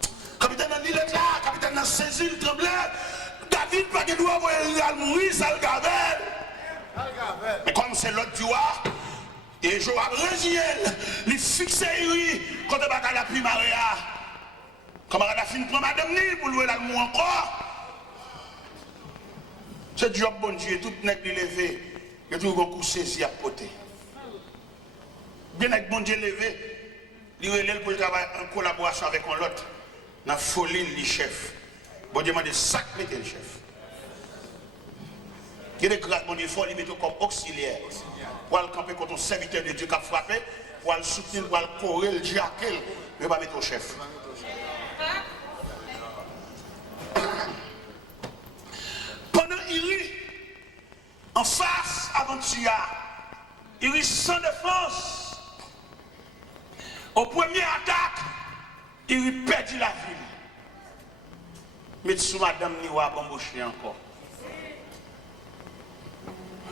Le capitaine a dit là, le capitaine a saisi le tremblé. David pas de doigt voir il mourir, ça le gavel. Mais comme c'est l'autre du roi. Et Joab Régiel, il fixe lui quand il va à la primaire. Comme il a fini de prendre madame Ni pour louer l'amour encore. C'est job bon Dieu, tout n'est pas levé. Il y a toujours un coup saisi à poter. Bien avec bon Dieu levé, il relève pour travailler en collaboration avec l'autre. Dans la folie, le chef. Bon Dieu m'a dit, sac, mettez le chef. Il y a des grâces, bon Dieu, il faut les mettre comme auxiliaire. Pour le camper contre un serviteur de Dieu qui a frappé, pour le soutenir, pour le courir, le jaquer, il va mettre au chef. Pendant il rit, en face avant Tia, il rit sans défense. Au premier attaque, il rit perdu la ville. Mais sous madame Niwa bambouché encore.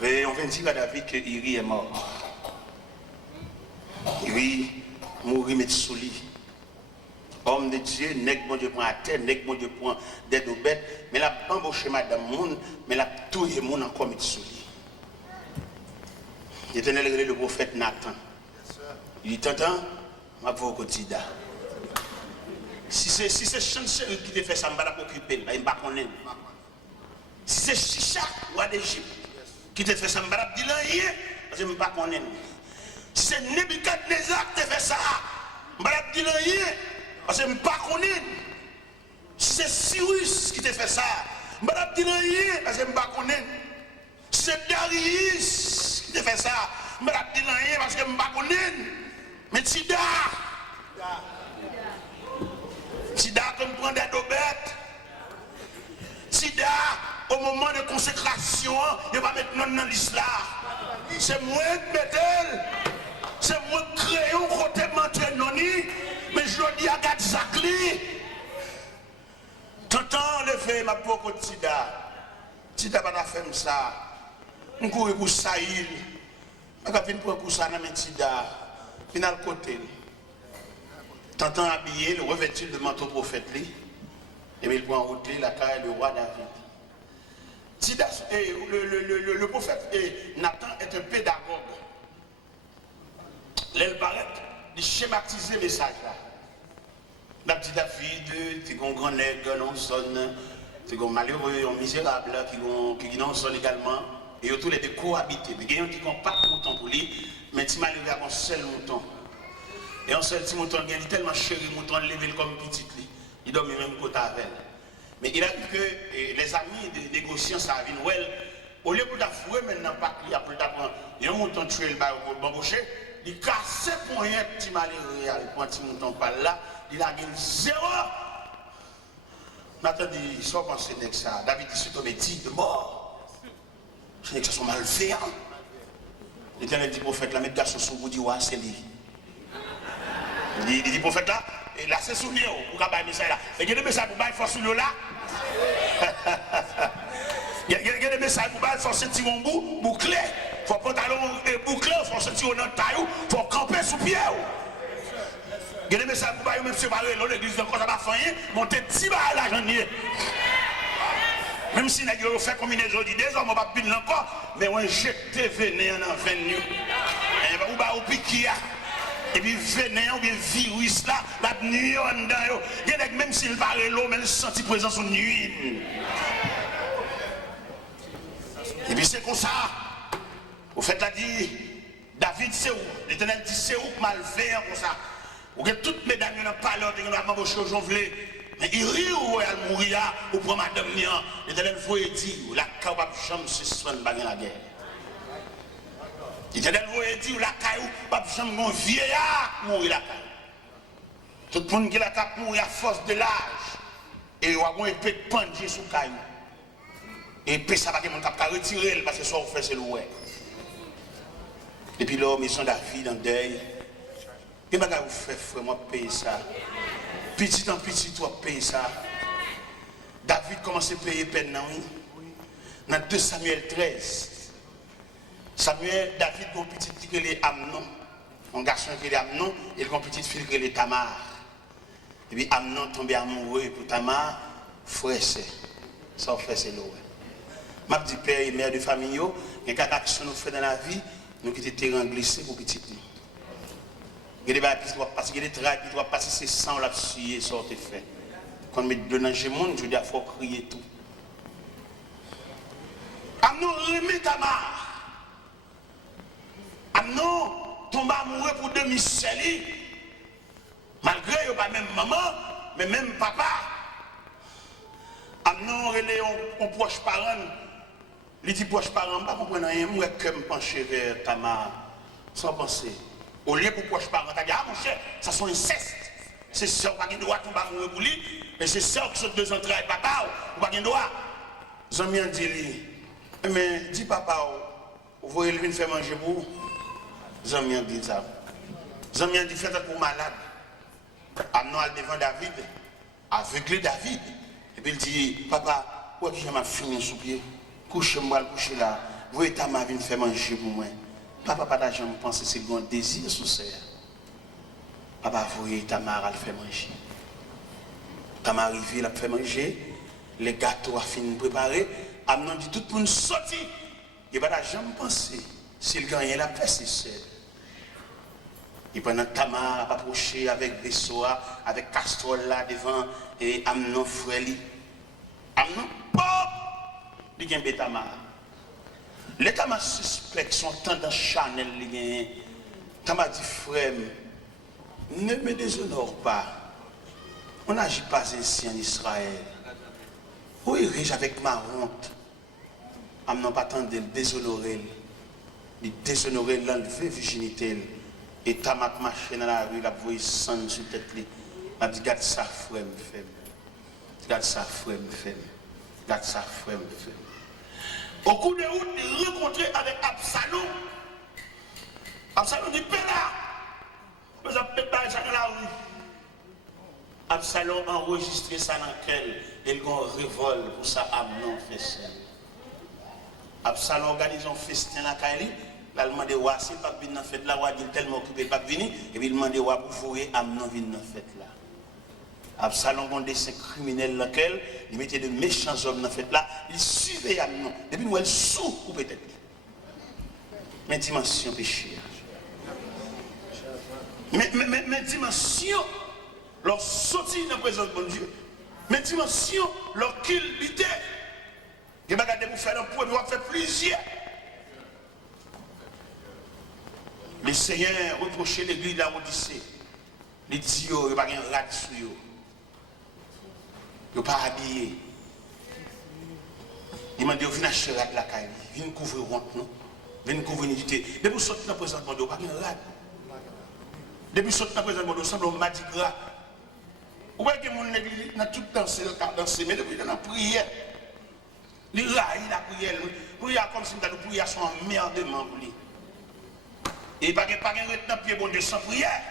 Et on vient dire à David que Iri est mort. Iri mourit mais sous lui. Homme de Dieu, nèg bon Dieu prend à terre, nèg bon Dieu prend des deux bêtes, mais la bambouché madame monde, mais la touille monde encore met sous lui. L'Éternel le prophète Nathan. Il dit t'entends, ma voix au quotidien. Si c'est chanceux qui te fait ça, je ne vais pas m'occuper, je ne vais pas connaître. Si c'est Chicha, roi d'Égypte, qui te fait ça, je ne vais pas dire rien, parce que je ne vais pas connaître. Si c'est Nebuchadnezzar qui te fait ça, je ne vais pas dire rien, parce que je ne vais pas connaître. Si c'est Cyrus qui te fait ça, je ne vais pas dire rien, parce que je ne vais pas connaître. Si c'est Darius qui te fait ça, je ne vais pas dire rien, parce que je ne vais pas connaître. Mais Tida, Sida comme prend des bêtes. Sida, au moment de consécration, il va mettre non dans l'islam. C'est moi qui mets, c'est moi qui crée un côté menteur noni, mais je le dis à Gatzakli. T'entends le fait, ma pauvre Sida. Sida va faire ça. On court pour Saïl. On va venir pour ça dans Sida. Final côté. T'entends habillé, le revêtir de manteau prophète, et il prend en route la carrière du roi David. Le prophète Nathan est un pédagogue. L'elle paraît de schématiser le message là. La petite David, tu as un grand nègre, non sonne, tu as un malheureux, un misérable, qui non sonne également, et tous les deux cohabiter. Il y a qui n'ont pas de mouton pour lui, mais tu malheureux a un seul mouton. Et un seul petit mouton, il est tellement chéri, mouton levé comme petit, il dormit même côté avec elle. Mais il a dit que les amis des négociants, ça a vu, Au lieu de fouer maintenant, pas qu'il y a pour t'apprendre, il y a un montant tué le bail pour bamboucher, il casse pour rien, petit malheureux, il prend un petit montant par là, il a gagné 0. Nathan dit, soit pensé que ça, David dit, c'est tombé de mort. C'est que ça sont malfaisants. L'Éternel dit, prophète, la mettre garçon sur vous, dit, ouais, c'est lui. Il dit, prophète là, et là c'est souvenir, pour qu'il y ait un message là. Et il y a des messages pour qu'il faut souvenir là. Il y a des messages pour qu'il faut sentir mon bout, bouclé. Il faut pantalon bouclé, il faut sentir notre taille, il faut camper sous pied. Il y a des messages pour qu'il même séparer l'église de quoi ça va faire, monter 10 balles à la janvier. Même si nous avons fait combinaison de des hommes, on va pas encore, mais on jette venin en venu. Et on va au piquer. Et puis venin ou bien virus là, la nuit en dedans. Il y a même s'il parle l'eau, mais il sent présence en nuit. Et puis c'est comme ça. Au fait, là dit, David c'est où? L'Éternel dit c'est où mal fait comme ça. Ou que toutes mesdames n'ont pas l'ordre, ils n'ont pas embauché au jonglé. Mais il rit ou elle mourir ou pour madame Nian. L'Éternel vous dit, la capable jamais se soigne dans la guerre. L'Éternel vous dit, la caillou, pas jamais mon vieillard mourir la caillou. Tout le monde qui la cap mourir à force de l'âge. Et il y a un épée de pendier sous caillou. Et puis ça va que mon cap retirer parce que ça vous fait c'est louer. Et puis là, ils sont David en deuil. Et bien, vous faites, frère, moi, payer ça. Petit en petit, toi, payer ça. David commence à payer peine, non? Dans 2 Samuel 13. David a une petite fille qui est Amnon. Un garçon qui est Amnon, et il a une petite fille qui est Tamar. Et puis Amnon tombe amoureux pour Tamar, frère, c'est. Ça, frère, c'est l'eau. Je dis, père et mère de famille, il y a des actions que nous faisons dans la vie, nous qui étions terrain glissé pour petit. Il y a des choses qui doivent passer, il y a des travaux qui doivent passer, c'est sans la suyer, ça a été fait. Quand on met de l'ange monde, je dis, il faut crier tout. Amnon remet Tamar. Amnon tombe amoureux pour demi-sel. Malgré qu'il n'y a pas même maman, mais même papa. Amnon relève un proche parent. Il dit proche parent, je ne comprends rien, moi je me penche vers Tamar, sans penser. Au lieu pour proche parent, tu dis, ah mon cher, ça sont incestes. C'est ça, on n'a pas de droit de tomber amoureux pour lui, mais c'est ça qui sont 2 entrailles, papa, on n'a pas de droit. Zami a dit, mais dis papa, vous voyez le vin faire manger pour vous. Zami a dit ça. Zami a dit, faites pour malade. Amnon al devant David, aveuglé David. Et puis il dit, papa, où est-ce que je m'ai fini sous pied? Couchez-moi, couchez là. Vous voyez, ta mère vient faire manger pour moi. Papa, pas d'argent, je pense que c'est le désir sous ça. Papa, vous voyez, ta mère, elle fait manger. Ta mère arrive, elle fait manger. Les gâteaux a fini de préparer. Amnon dit, tout le monde sorti. Il n'y a pas d'argent, je pense. S'il gagne la paix, c'est seul. Et pendant Tamar approché avec des soies, avec Castrol là devant, et Amnon frère. Amnon, pop! Il y a un Tamar. Les Tamar suspects sont tendance charnel. Tamar dit, frère, ne me déshonore pas. On n'agit pas ainsi en Israël. Oui, riche avec ma honte. Amnon pas tant de le déshonorer. Il déshonorer l'enlever virginité. Et Tamar marché dans la rue, la voix sang sur tête. Il a dit, garde ça, frère, me fait. Garde ça, frère, me fait. Garde ça, frère, me fait. Au cours de route, il rencontré avec Absalom. Absalom dit, Péla, vous avez fait ça dans la rue. Absalom a enregistré ça dans lequel il y a une révolte pour ça, Amnon fait ça. Absalom organise un festin à Kaili. Il a demandé à si pas venir dans la fête là, il est tellement occupé pas venir, et puis il a demandé à pour fourrer Amnon venir dans la fête là. Absalom a des criminels dans lequel il mettait de méchants hommes dans la fête là, il suivait Amnon. Depuis nous, elle sous ou peut-être. Mais dimension péché. Mais dimension, leur sortie dans la présence de mon Dieu. Mais dimension, leur culpité. Il va regarder pour faire un point, il va faire plusieurs. Les Seigneurs reprochaient l'église de la Odyssée. Les dit, il n'y a pas de rat sur eux. Ils ne sont pas habillés. Ils m'a dit, viens acheter la caille, viens couvrir honte, non? Viens couvrir l'unité. Depuis que sortir dans le présentement, il n'y a pas de rade. Depuis que sortir dans le présentement, il semble un madi gras. Vous voyez que mon église n'a tout dansé, mais depuis dans la prière, il raille la prière. Prière comme si nous prière son emmerdement pour lui. Et il n'y a pas de retenant pied bon Dieu sans prière.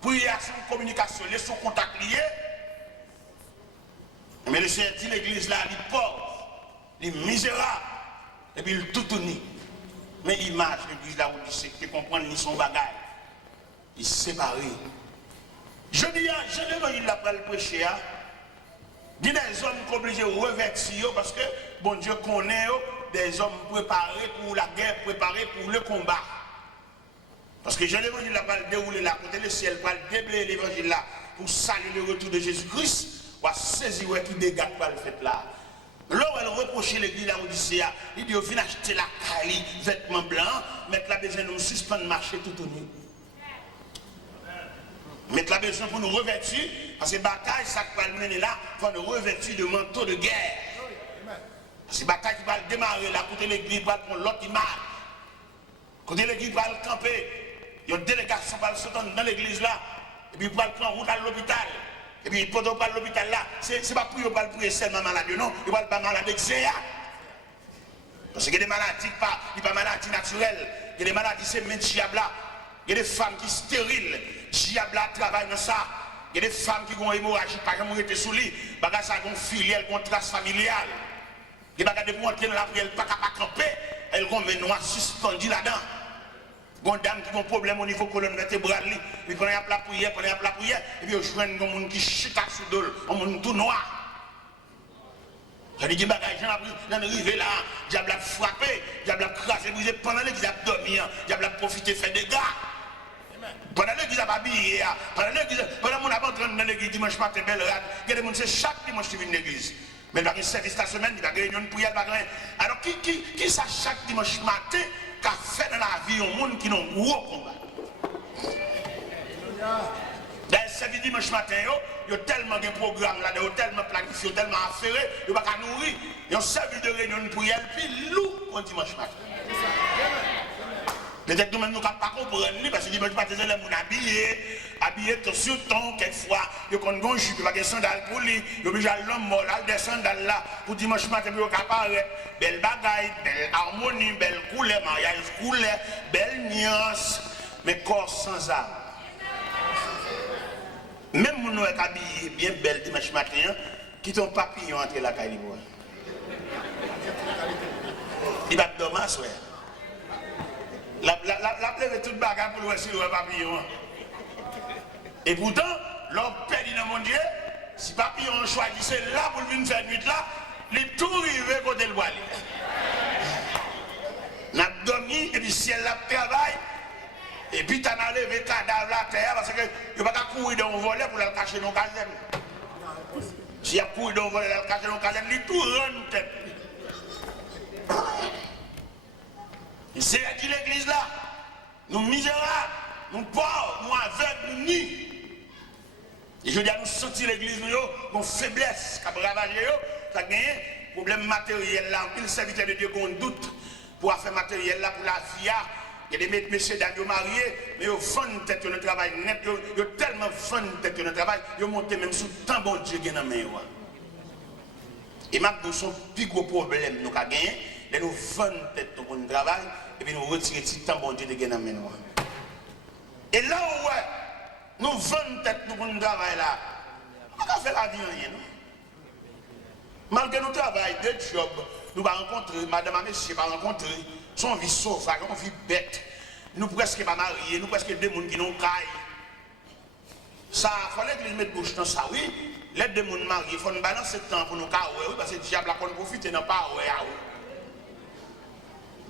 Prière sans communication, laissons contact lié. Mais le Seigneur dit l'église là, il est pauvre, il est misérable, et puis il est tout uni. Mais l'image, l'église là où il sait que comprendre ni son bagage, il est séparé. Je dis, je l'évangile là pour le prêcher, il y a des hommes qui sont obligés de revêtir parce que bon Dieu connaît des hommes préparés pour la guerre, préparés pour le combat. Parce que je l'évangile là pour le dérouler là, côté le ciel, pour le déblayer l'évangile là, pour saluer le retour de Jésus-Christ. On va saisir qui dégâts par le fait là. Là où elle reprochait l'église là, il dit, viens acheter la caille, vêtements blancs, mettre la besoin de nous suspendre marcher tout au nu. Mettre la besoin pour nous revêtir, parce que bataille, ça qui va le mener là, il faut nous revêtir de manteau de guerre. Parce que bataille qui va le démarrer là, côté l'église va prendre l'autre image. Côté l'église va le camper. Il y a une délégation qui va le sauter dans l'église là, et puis il va le prendre route à l'hôpital. Et puis, pendant qu'on l'hôpital là, c'est pas pour ne pas prier seulement malade, non, il va pas malade d'excès. Parce qu'il y a des maladies, pas maladies naturelles, il y a des maladies, c'est même diable. Il y a des femmes qui sont stériles, diable travaille dans ça. Il y a des femmes qui ont une hémorragie, par exemple, qui sont sous lit, parce qu'elles ont une filiale, une trace familiale. Il y a des gens qui entrer dans la prière, elles ne peuvent pas camper, elles ont une noix suspendue là-dedans. Il y a des dames qui ont un problème au niveau colonne vertébrale, puis quand il y a la prière, et puis je vois un monde qui chute sous l'eau, un monde tout noir. Il y a des bagages qui sont arrivés là, diable a frappé, diable a crasé, brisé, pendant l'église a dormi, diable a profité, fait des gars. Pendant l'église a habillé, pendant mon abandon dans l'église dimanche matin, belle rade, il y a des gens, c'est chaque dimanche qui viennent à l'église. Mais il y a un service la semaine, il y a une réunion de prière, alors qui ça chaque dimanche matin qu'a fait dans la vie un monde qui n'a un gros combat. Dans le service dimanche matin, il y a tellement de programmes là, il y a tellement planifié, tellement affairé, il n'y a pas qu'à nourrir. Il y a un service de réunion de prière, puis lourd pour dimanche matin. Peut-être que nous ne pouvons pas comprendre, parce que dimanche matin, les gens habillés sur ton, quelquefois, ils ont un jupe, ils ont des sandales pour lui, ils ont obligé à l'homme mort, des sandales là, pour dimanche matin, ils ont apparaître, belle bagaille, belle harmonie, belle couleur, mariage couleur, belle nuance, mais corps sans âme. Même si nous sommes habillés bien belle dimanche matin, qui ton papillon entre la caille. Il va te dormir, soeur. La plève toute bagarre pour le voir le papillon. Et pourtant, l'homme perdu dans mon Dieu, si papillon choisissait là pour venir faire nuit là, il est tout arrivé côté le bois. On a dormi et puis ciel là travaille. Et puis tu as enlevé le cadavre la terre parce que tu ne peux pas courir dans un volet pour le cacher dans le caserne. Si tu as couru dans un volet pour le cacher dans le caserne, il tout rend tête. C'est dit l'église là, nous misérables, nous pauvres, nous aveugles, nous nus. Et je dis à nous sentir l'église, nous avons faiblesse, qui a ravagé, qui a gagné, problème matériel là, il serviteur de Dieu qu'on doute pour faire matériel là pour la vie. Il y a des messieurs d'ailleurs mariés, mais ils vendent tête de travail net, ils ont tellement vendent tête de travail, ils ont monté même sous tant bon Dieu qui est dans la main. Et maintenant, son plus gros problème nous avons gagné, c'est nous vendons tête de bon travail, et puis nous retirons tant bon Dieu qui est dans la main. Et là où nous vendons tête de bon travail là, on va faire la vie rien. Malgré nos travail, des jobs, nous allons rencontrer, madame et monsieur va rencontrer, son vie sauvage, son vie bête. Nous presque pas mariés, nous presque des gens qui n'ont caille. Ça, il fallait que les mettent bouche dans ça, oui. Les deux gens mariés, il faut nous balancer le temps pour nous cailler, oui, parce que le diable a profité dans pas, oui.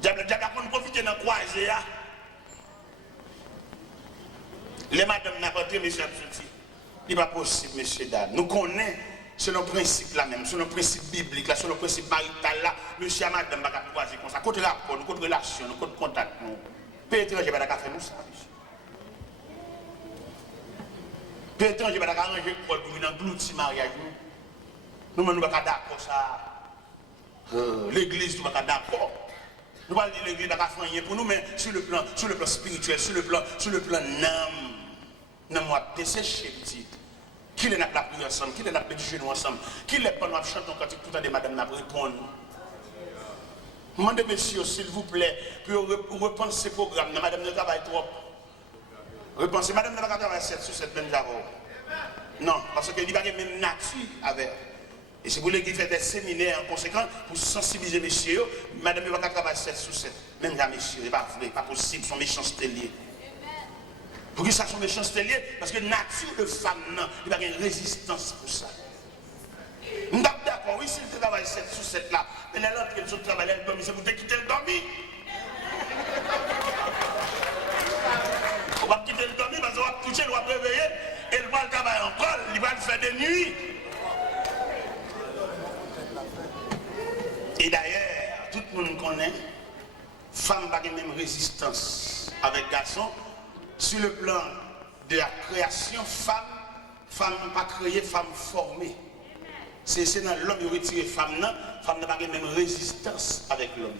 Le diable a profité dans quoi, les madames n'ont pas été, messieurs, il n'est pas possible, messieurs, dames. Nous connaissons. C'est nos principes là même, c'est nos principes bibliques là, c'est nos principes maritales là. Monsieur et madame ne peuvent pas croiser comme ça. Côté rapport, côté relation, côté contact, nous. Pays étranger ne peuvent pas faire nous ça. Pays étranger ne peuvent pas arranger pour nous engloutir mariage. Nous ne pouvons pas d'accord ça. l'église, nous ne sommes pas d'accord. Nous parlons de l'église, nous ne sommes pas rien pour nous, mais sur le plan spirituel, sur le plan âme, nous sommes desséchés, petit. Qui est la prière ensemble, qui est la méditation ensemble, qui est pas nous chanter quand tout à des madame n'a répondre. Demandez messieurs, s'il vous plaît, pour repenser ce programme, madame ne travaille trop. Repensez, madame ne va pas travailler 7 sur 7 même d'abord. Non, parce qu'il n'y a pas de même nature avec. Et c'est pour l'église fait des séminaires en conséquence pour sensibiliser messieurs. Madame ne va pas travailler 7 sur 7. Même là, messieurs, ce n'est pas vrai, pas possible, son méchanceté lié. Pour que ça soit méchanceté lié, parce que la nature de femme, il n'y a pas de résistance pour ça. Nous sommes d'accord, oui, si tu travailles 7 sur 7 là, mais l'autre qui travaille, elle dormit, c'est pour te quitter le dormi. On va quitter le dormi parce qu'on va toucher, on va réveiller, et elle va le travailler encore, il va le faire des nuits. Et d'ailleurs, tout le monde connaît, femme n'a pas la même résistance avec garçon. Sur le plan de la création, femme n'a pas créé, femme formée. C'est dans l'homme qui retire femme n'a pas la même résistance avec l'homme.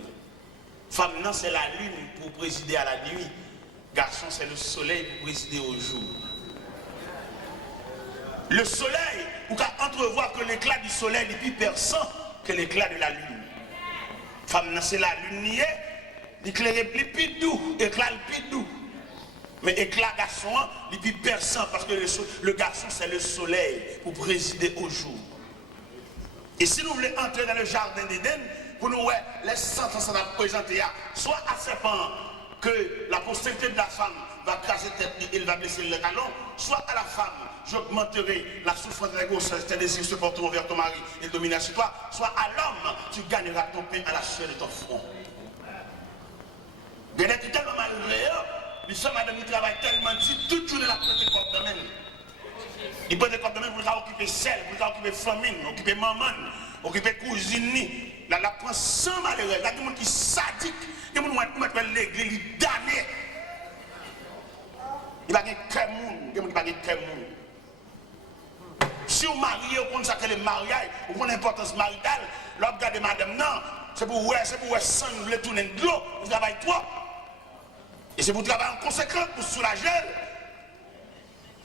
Femme c'est la lune pour présider à la nuit. Garçon c'est le soleil pour présider au jour. Le soleil, vous pouvez entrevoir que l'éclat du soleil est plus perçant que l'éclat de la lune. Femme c'est la lune, l'éclair est plus doux, l'éclat est plus doux. Mais éclat garçon, il est plus perçant parce que le garçon c'est le soleil pour présider au jour. Et si nous voulons entrer dans le jardin d'Éden, pour nous, les sentences qu'on a présentées, soit à serpent que la postérité de la femme va craser tête, il va blesser le talon, soit à la femme, j'augmenterai la souffrance de la grossesse, tes désirs se porteront vers ton mari, il dominera sur toi, soit à l'homme, tu gagneras ton pain à la sueur de ton front. Bien être tellement malheureux, les femmes madame qui travaillent tellement dit, toute journée la prête comme de même. Il peut être comme de même pour occuper celle, pour occuper famille, occuper maman, occuper cousine. Là, la prend sans malheureux. Il y a des gens qui sont sadiques, des gens qui mettent l'église, ils damnent. Il n'y a pas de cœur monde, des gens qui n'ont pas de cœur monde. Si vous mariez, vous connaissez le mariage, vous connaissez l'importance maritale, là, vous regardez madame, non, c'est pour vous sans vous voulez tourner de l'eau, vous travaillez trop. Et c'est pour travailler en conséquence, pour soulager.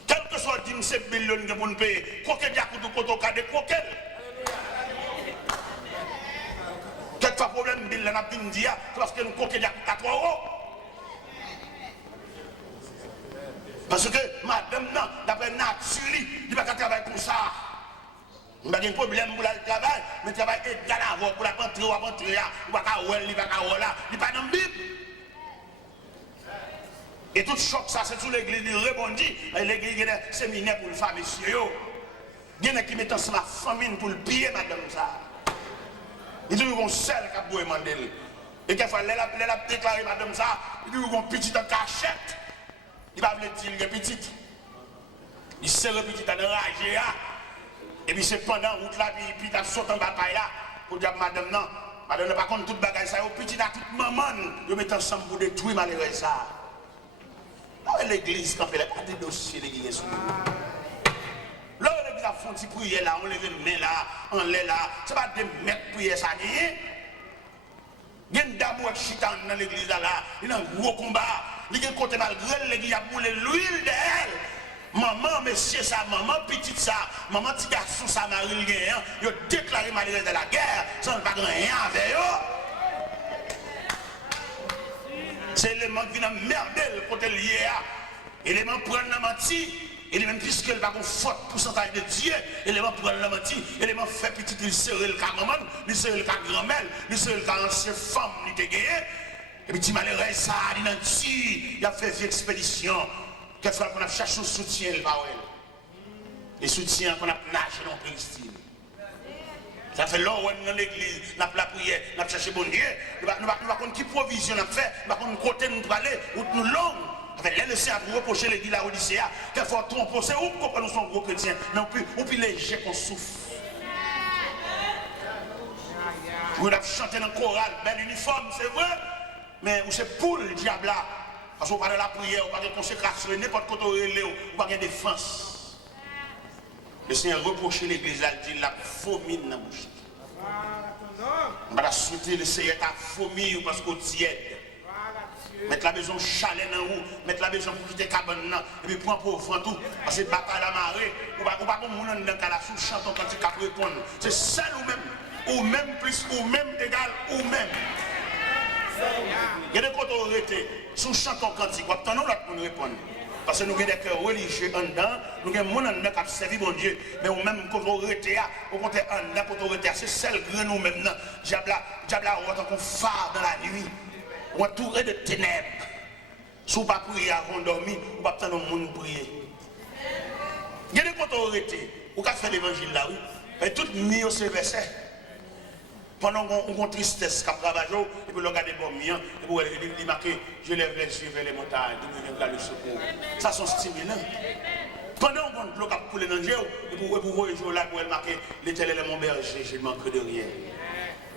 Quel que soit 17 millions de pour nous payer, coquet diacoute ou cotoca de coquet. Quelquefois, problème, bill, n'a pas dit, parce que nous coquet diacoute à 3 euros. Parce que madame, non, d'après nature, il ne va pas travailler comme ça. Il n'y a pas de problème pour le travail, mais le travail est égal à pour la rentrer ou à rentrer, il va pas il va pas là, il va pas dans le Bible. Et tout choc, ça, c'est sous l'église, il rebondit. L'église, il y a des séminaires pour le faire, monsieur. Il y en a qui mettent ensemble la famille pour le piller, madame, ça. Ils disent qu'ils vont seul qui a beau demander. Et quelquefois, elle a déclaré, madame, ça, ils disent qu'ils vont petit en cachette. Il va dire qu'il est petit. Il se petit en enragé, et puis c'est pendant route là, puis il a sauté en bataille là, pour dire, madame, non, madame, par contre, toute bagaille, ça, petit à toute maman, ils mettent ensemble pour détruire malheureux ça. L'église, quand elle n'a pas de dossier de guérison. Là, l'église a fait un petit prière là, on lève une main là, on lève là, c'est pas de mettre prière ça gagné. Il y a une dame qui chita dans l'église là, il y a un gros combat, il y a un côté malgré l'église a boulé l'huile d'elle. Maman, monsieur, ça, maman, petite ça, maman, petit garçon, ça, Marie, il a déclaré malgré de la guerre, ça ne va pas rien avec eux. C'est l'élément qui vient merder le côté lié à. L'élément prendre la menti. L'élément puisqu'elle va avoir fort pourcentage de Dieu. L'élément prendre la menti. L'élément fait petit, il serre le cas maman, il serre le cas grand-mère, il serre le cas ancienne femme, il te gagné. Et puis, tu malheureux, ça, il a dit, il a fait une expédition. Quelquefois, qu'on a cherché un soutien, il va où les soutiens qu'on a nagé dans Palestine. Ça fait longtemps dans l'église, nous avons la prière, nous avons cherché bon Dieu. Nous ne savons pas qui provision nous avons fait, nous ne savons pas côté nous aller, ou nous longs. Avec les laissés à vous reprocher l'église à l'Odyssée, quelquefois tromper, c'est où qu'on nous sommes gros chrétiens, mais on peut léger qu'on souffre. Vous avez chanté dans le choral, bel uniforme, c'est vrai, mais c'est pour le diable là. Parce qu'on parle de la prière, on parle de consécration, n'importe quoi, on parle de défense. Le Seigneur reproche l'église, il dit la vomine dans la bouche. On va souhaiter le Seigneur à vomir parce qu'on tiède. Mettre la maison chalet dans vous, mettre la maison pour quitter cabane et puis prendre pour vent tout. Parce que bataille la marée, ou pas comme mon nom dans la sous chanton quand tu cap répondre. C'est ça nous-mêmes, ou même plus, ou même égal, ou même. Il y a des côtés où on était sous chanton cantique, on attend l'autre pour nous répondre. Parce que nous avons des cœurs religieux en dedans, nous avons des gens qui ont servi bon Dieu, mais nous même quand on était au contraire en dedans, quand on était, c'est celle que nous maintenant, diable a autant phare dans la nuit, ou entouré de ténèbres. Si vous ne pouvez pas prier avant de dormir, vous ne pouvez pas attendre le monde prier. Il y a des côtés où on était, vous pouvez faire l'évangile là, oui, mais tout mis au verset. Pendant qu'on a tristesse, qu'on travaille, et puis on regarde les bombes, et puis il marque, je lève les yeux vers les montagnes, je regarde le secours. Ça, c'est stimulant. Pendant qu'on a coulé dans le jeu, et puis vous voyez là, pour elle marquer, l'Éternel est mon berger, je ne manque de rien.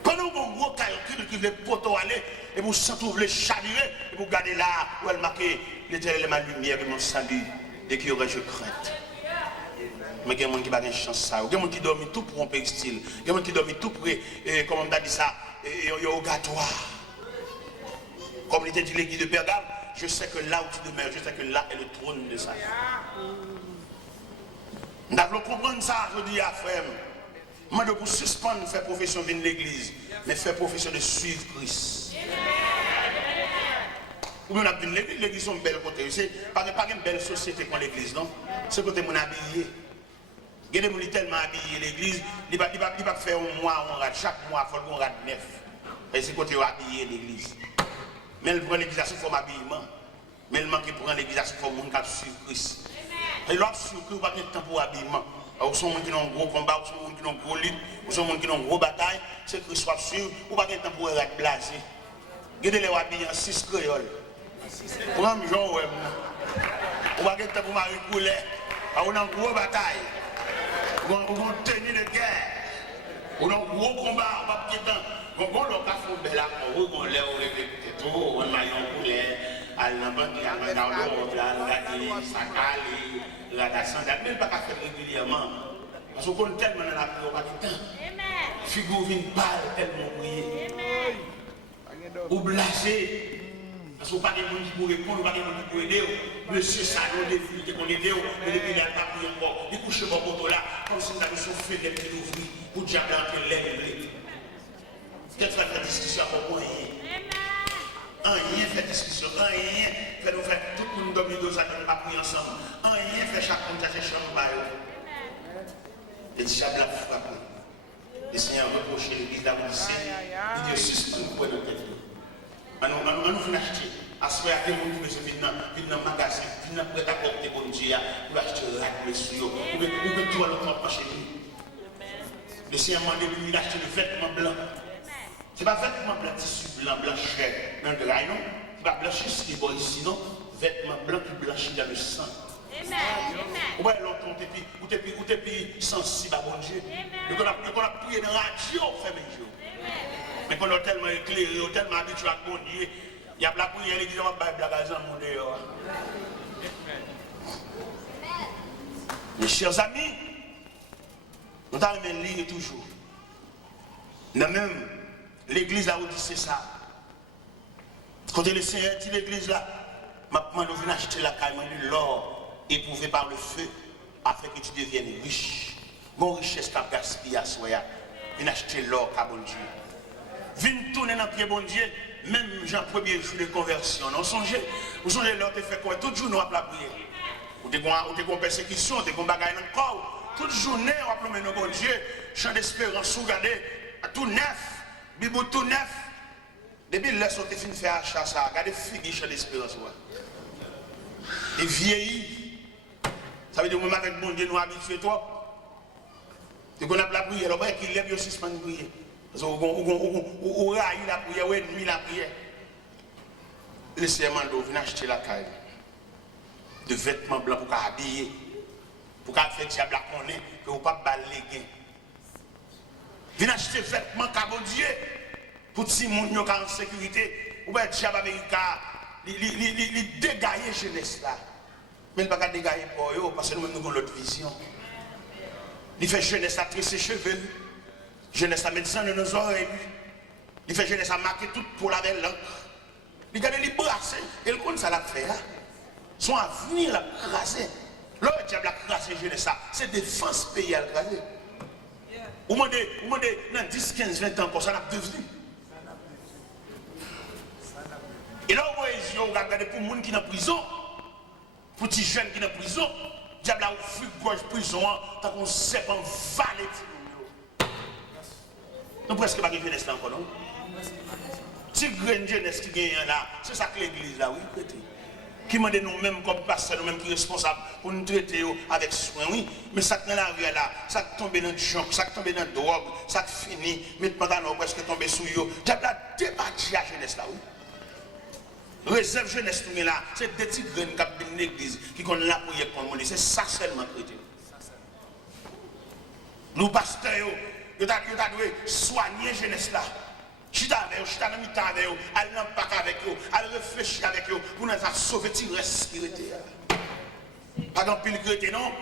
Pendant qu'on a un gros calcul qui veut poteau aller, et vous sentez les chavirer, et vous regardez là, où elle marque, l'Éternel est ma lumière et mon salut, et qui aurais-je crainte. Mais il y a des gens qui n'ont pas de chance. Il y a des gens qui dorment tout pour un péristyle. Il y a des gens qui dorment tout pour, comment on a dit ça, au gâtoir. Comme il était dit l'église de Pergame, je sais que là où tu demeures, je sais que là est le trône de ça. Nous devons comprendre ça, je dis à frère. Moi, je pour suspendre faire profession de l'église, mais faire profession de suivre Christ. Ou bien on a dit l'église est une belle côté. C'est pas une belle société comme l'église, non? C'est côté mon habillé. Il y a des gens tellement habillés l'église, il ne va pas faire un mois, chaque mois, il faut qu'on rate 9. Et c'est côté habillé l'église. Mais il prend l'église sous forme habillement. Mais il manque de prendre l'église sous forme de suivre Christ. Et l'autre suivre Christ, il n'y a pas de temps pour habillement. Ou sont gens qui ont un gros combat, ou sont gens qui ont un gros lutte, ou sont gens qui ont une grosse bataille, c'est Christ soit sûr, ou pas de temps pour être blasé. Regardez les habillés en 6 créoles. Prends Jean Web. Ou pas de temps pour Marie Coulet. On a une grosse bataille. On va tenir de guerre. On a un gros combat, on va pas de temps. On va faire un bel acte, on va lève, on va tout, on va mailler un poulet, à l'embande, à l'embande, on va regarder sa cale, la sandale, mais pas qu'à faire régulièrement. Parce qu'on compte tellement dans la prière, on va pas de temps. Figure vient pâle, tellement prier. Ou blasé. Parce qu'on n'a pas de monde qui peut répondre, on n'a pas de monde qui peut aider. Monsieur Salon, défilé, qu'on aide, mais depuis là, il n'a pas pris encore. Il couche mon poteau là, comme si nous avions soufflé des petits ouvriers pour diable entrer l'air blé. Peut-être faire la discussion pour moi. Rien fait discussion, rien fait nous faire tout le monde dormir dans sa chambre, pas prier ensemble. Rien fait chacun dans sa chambre. Et diable a frappé. Le Seigneur reproché l'église d'Avodicée. Il dit suspend pour notre tête. On nous fait acheter. À ce moment-là, il y a des gens qui viennent dans le magasin, qui viennent prêter à porter bon Dieu, pour acheter un rack, monsieur, ou bien tout le monde chez lui. Le Seigneur m'a demandé d'acheter le vêtement blanc. Ce n'est pas vêtement blanc, tissu blanc, blancheur, dans le drap, non? Ce n'est pas blanchir ce qui est bon ici, non? Vêtement blanc qui blanchit dans le sang. Ou bien l'autre, ou t'es plus sensible à bon Dieu. Et qu'on a prié dans la radio, fait mes jours. Mais qu'on a tellement éclairé, tellement habitué à bon Dieu. Il y a la prière, l'église va pas blaguer dans le monde dehors. Mes chers amis, nous avons lire toujours. Nous même, l'église a dit c'est ça. Quand le Seigneur dit l'église là, maintenant nous venons acheter la caille, de l'or éprouvé par le feu, afin que tu deviennes riche. Mon richesse qu'a gaspillé à soi, viens acheter l'or qu'a bon Dieu. Viens tourner dans le pied bon Dieu. Même Jean premier jour de conversion, vous songez l'autre fait quoi? Toute journée on va la prière. Ou des persécutions, ou des bagailles dans le corps. Toute journée on va plomber nos bon Dieu. Chant d'espérance, regardez, tout neuf, Bible tout neuf. Depuis là, on fin faire achat ça, regardez figue chant d'espérance. Et vieilli. Ça veut dire que même avec bon Dieu nous habitués trop. Et qu'on a la prière, on va qu'il lève aussi suspendre la prière. Parce qu'on a eu la prière, on a mis la prière. Le Seigneur vient acheter la caille de vêtements blancs pour habiller, pour faire diable à connaître que vous ne pouvez pas balayer. Viens acheter vêtements comme Dieu pour que si les gens sont en sécurité, ou bien diable avec il dégager jeunesse là. Mais il ne peut pas dégager pour eux parce que nous avons l'autre vision. Il fait jeunesse à trisser ses cheveux. Jeunesse à médecin de nos oreilles. Il fait jeunesse à marquer tout pour la belle langue. Il a les brasser. Et le compte ça l'a fait. Son avenir l'a crasé. Le diable a crasé jeunesse. C'est défense pays à crasé. Vous demandez, dans 10, 15, 20 ans, comme ça n'a pas devenu. Et là, vous regardez pour les gens qui sont en prison, pour les jeunes qui sont en prison, le diable a offert gorge prison, tant qu'on sait pas valer. Nous presque pas de jeunesse là encore, non? Si grande jeunesse qui gagne là, c'est ça que l'église là, oui, prêtez. Qui m'a dit nous-mêmes comme pasteurs, nous-mêmes qui sommes responsables pour nous traiter avec soin, oui. Mais ça qui est dans la rue là, ça qui tombe dans le junk, ça qui tombe dans la drogue, ça qui finit, mettre pendant presque tomber sous eux. Diable a débattu la jeunesse là, oui. Réserve jeunesse tout là, c'est des petits graines qui ont l'église, qui ont la prière comme on dit, c'est ça seulement prêté. Nous pasteurs, ils doivent soigner jeunesse là. Chita avec eux, chita dans le temps avec eux, aller dans le parc avec eux, aller réfléchir avec eux pour nous sauver le reste qui était. Pas dans pile chrétien, non?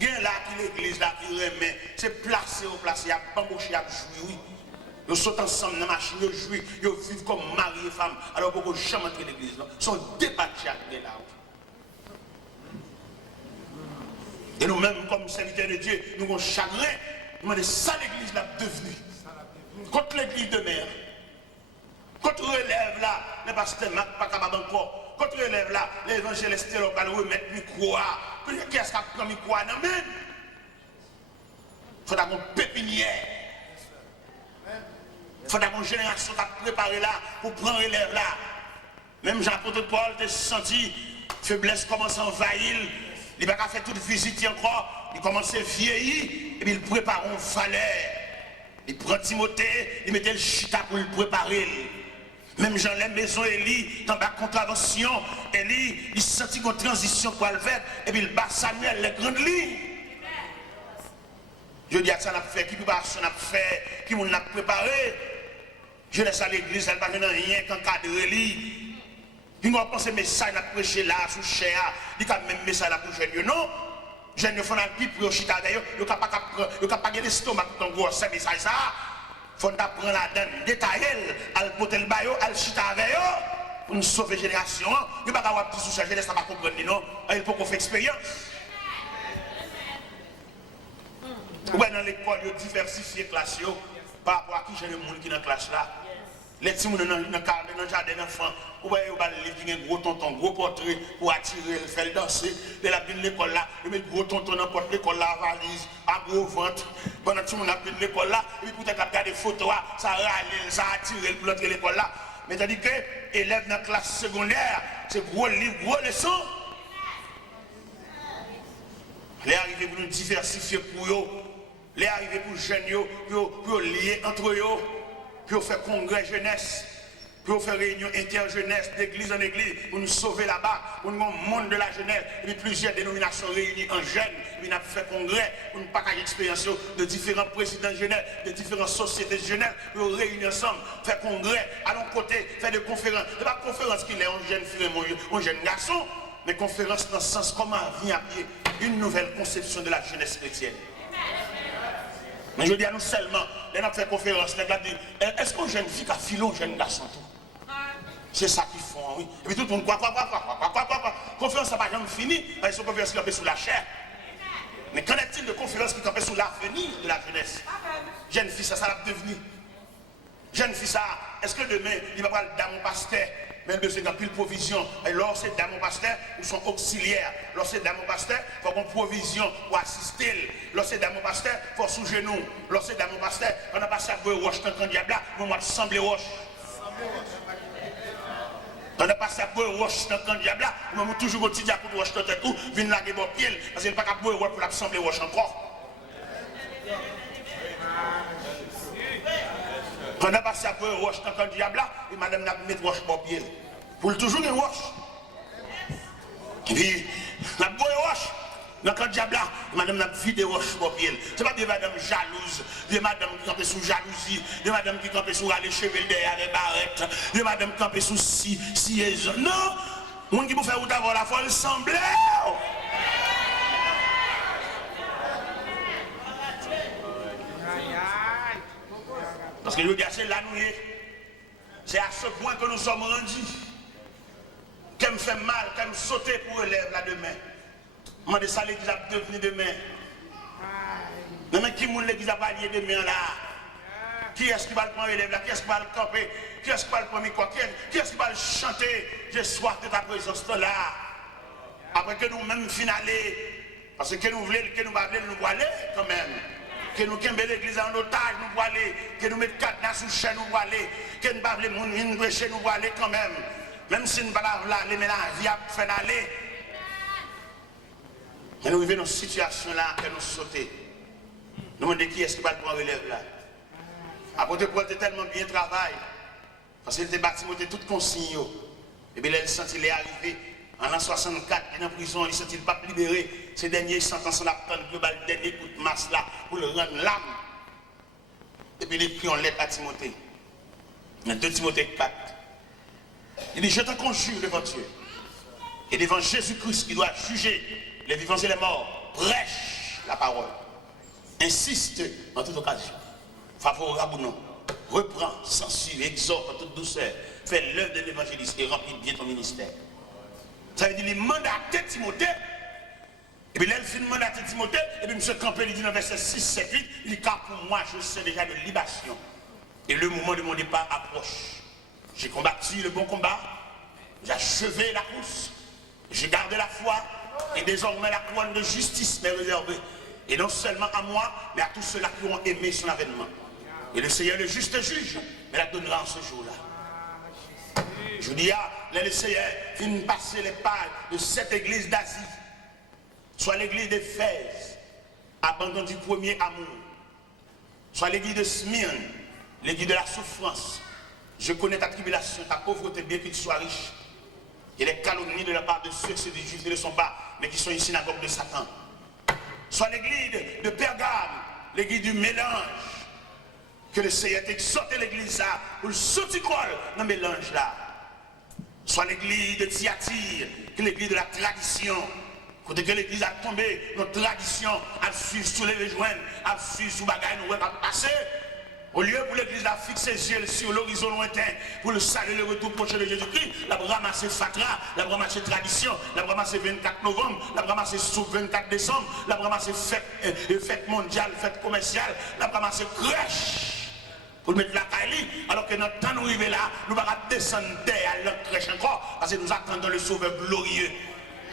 Il y a là qui l'église là qui remet, c'est placé au placé, il y a bambouché, il y a joué. Ils sont ensemble dans la machine, ils jouent, ils vivent comme mari et femme, alors qu'ils ne peuvent jamais entrer dans l'église. Ils sont débattus là. Et nous-mêmes, comme serviteurs de Dieu, nous avons chagrin, nous demandons ça l'église là devenue. Contre l'église de mer. Quand on relève là, les pasteurs Mac pas capable encore. Quand on relève là, l'évangéliste local remettre le micro. Qu'est-ce qu'on prend le micro? Non, mais il faut avoir une pépinière. Il faut avoir une génération qui a préparé là pour prendre relève là. Même Jean-Apôtre Paul a senti faiblesse commence à envahir. Il n'a pas fait toute visite encore. Il commence à vieillir et puis il prépare un valeur. Il prend Timothée, il mettait le chita pour le préparer. Même Jean les maisons Élie, dans la contravention, Élie, il sentit une transition pour le faire, et puis il bat Samuel, les grandes lignes. Je dis à ça, on a fait, qui préparation on a fait, qui nous a préparé. Je laisse à l'église, elle ne va rien qu'encadrer lui. Il n'a pas pensé message à prêcher là, sous cher, il n'y a même message à pour jeune, non? Jeune, il faut un pipe pour chita d'ailleurs, il n'y a pas de l'estomac pour ton gros, c'est message ça. Il faut prendre la donne, détailler, al poter le baillot, al chita avec eux, pour nous sauver la génération. Il n'y a pas de petit sous-chargé, ça va comprendre, non? Il faut qu'on fasse expérience. Ouais, dans l'école, il y a diversifié les classes par rapport à qui j'ai le monde qui est dans la classe là. Les petits gens dans le jardin d'enfants, ouais, ils ont livre qui a un gros tonton, gros portrait pour attirer, faire danser. Dès la de l'école là, ils mettent gros tonton dans porte l'école là, valise, à gros ventre. Pendant que tout le monde a de l'école là, et puis peut-être regarder des photos, ça râle, ça attire pour l'autre l'école là. Mais tandis que élèves dans la classe secondaire, c'est gros livre, gros leçons. Les arrivés pour nous diversifier pour eux, les arrivés pour les jeunes, pour lier entre eux. Pour faire congrès jeunesse, pour faire réunion interjeunesse d'église en église, pour nous sauver là-bas, pour nous monde de la jeunesse, et puis plusieurs dénominations réunies en jeunes, puis nous avons fait congrès, pour nous partager l'expérience de différents présidents de jeunesse, de différentes sociétés de jeunesse, pour réunir ensemble, faire congrès, à l'autre côté, faire des conférences. Ce n'est pas conférence qu'il est un jeune fille, un jeune garçon, mais conférence dans le sens comment vient à pied une nouvelle conception de la jeunesse chrétienne. Mais je dis à nous seulement, les gens fait conférence, les gens disent, est-ce qu'un jeune fille a filé un jeune garçon tout? C'est ça qu'ils font, oui. Et puis tout le monde, quoi. Conférence, ça n'a pas jamais fini, parce que conférence qui campait sous la chair. Mais qu'en est-il de conférence qui campait sous l'avenir de la jeunesse? Jeune fille, ça va devenir. Jeune fille, ça, est-ce que demain, il va pas le dame au pasteur? Mais il besoin d'une provision. Et lorsque c'est dans mon pasteur, ou son auxiliaire. Lorsque c'est dans mon pasteur, il faut qu'on provision pour assister. Lorsque c'est dans mon pasteur, il faut sous genou. Lorsque c'est dans mon pasteur, on n'a pas ça pour roche dans le diable là, on va sembler roche. On n'a pas ça pour roche dans le diable là, on va toujours un petit diable pour roche dans tête ou venir laguer bon pied, parce qu'il n'y a pas qu'à pour roche pour l'assembler roche encore. Quand on a passé à pour roche dans le diable là, et madame n'a mis roche pour pied. Pour toujours une roche. Et puis, la pour roche dans le diable là, madame n'a vidé roche pour pied. Ce n'est pas des madames jalouses, des madames qui campent sous jalousie, des madames qui campent sous les cheveux derrière les barrettes, des madames qui campent sous sièges. Non! Mon qui vous fait ou avoir la foi, il semble. Parce que je veux dire, c'est là nous y est. C'est à ce point que nous sommes rendus. Qu'elle me fait mal, qu'elle me sauter pour élève là demain. Moi, de ça, l'église a devenu demain. Mais qui m'a l'église a allié demain là? Qui est-ce qui va le prendre élève là? Qui est-ce qui va le camper? Qui est-ce qui va le prendre quoi? Qui est-ce qui va le chanter? J'ai soif de ta présence là. Après que nous-mêmes finaler, parce que nous voulons, que nous voulons aller quand même. Que nous quittons l'église en otage, nous voulons aller. Que nous mettons cadenas sous chaîne, nous voulons aller. Que nous ne voulons pas prêcher, nous voulons aller quand même. Même si nous ne voulons pas aller, mais la vie a fait aller. Mais nous vivons dans une situation là que nous sautons. Nous demandons qui est-ce qui va le prendre relève là. Après, Paul était tellement bien travaillé. Parce qu'il était bâti, il était tout consigne. Et bien, il sent qu'il est arrivé. En l'an 64, il est en prison, il ne sent pas libéré. Ces dernières sentences là, le dernier coup de masse là, pour le rendre l'âme. Et puis il écrit en lettre à Timothée. Dans 2 Timothée 4. Il dit, je te conjure devant Dieu et devant Jésus-Christ qui doit juger les vivants et les morts. Prêche la parole. Insiste en toute occasion. Favorable ou non. Reprends, censure, exhorte en toute douceur. Fais l'œuvre de l'évangéliste et remplis bien ton ministère. Ça veut dire qu'il mandatait Timothée. Et puis là, il finit mandater Timothée. Et puis M. Campbell, il dit dans verset 6, 7, 8, il dit, car pour moi, je sais déjà de libation. Et le moment de mon départ approche. J'ai combattu le bon combat. J'ai achevé la course. J'ai gardé la foi. Et désormais, la couronne de justice m'est réservée. Et non seulement à moi, mais à tous ceux-là qui ont aimé son avènement. Et le Seigneur, le juste juge, me la donnera en ce jour-là. Je dis à les Seigneur, finissent passer les pages de cette église d'Asie, soit l'église d'Éphèse, abandon du premier amour, soit l'église de Smyrne, l'église de la souffrance. Je connais ta tribulation, ta pauvreté, bien que tu sois riche. Et les calomnies de la part de ceux qui disent ne le sont pas, mais qui sont une synagogue de Satan. Soit l'église de Pergame, l'église du mélange. Que le Seigneur t'exhorte l'église là, pour le sauticole dans le mélange là. Soit l'église de Thyatire, que l'église de la tradition. Côté que l'église a tombé, notre tradition a suivi sous les rejoindre, a suivi sous bagaille, nous va passer. Au lieu pour l'église de fixer les yeux sur l'horizon lointain, pour le salut le retour prochain de Jésus-Christ, la ramasser Fatra, la ramasser tradition, la ramasser 24 novembre, la ramasser sous 24 décembre, la ramasser fête mondiale, fête commerciale, la ramasser crèche. Pour mettre la caille, alors que notre temps nous arrive là, nous ne pouvons pas descendre terre à notre crèche encore, parce que nous attendons le Sauveur glorieux.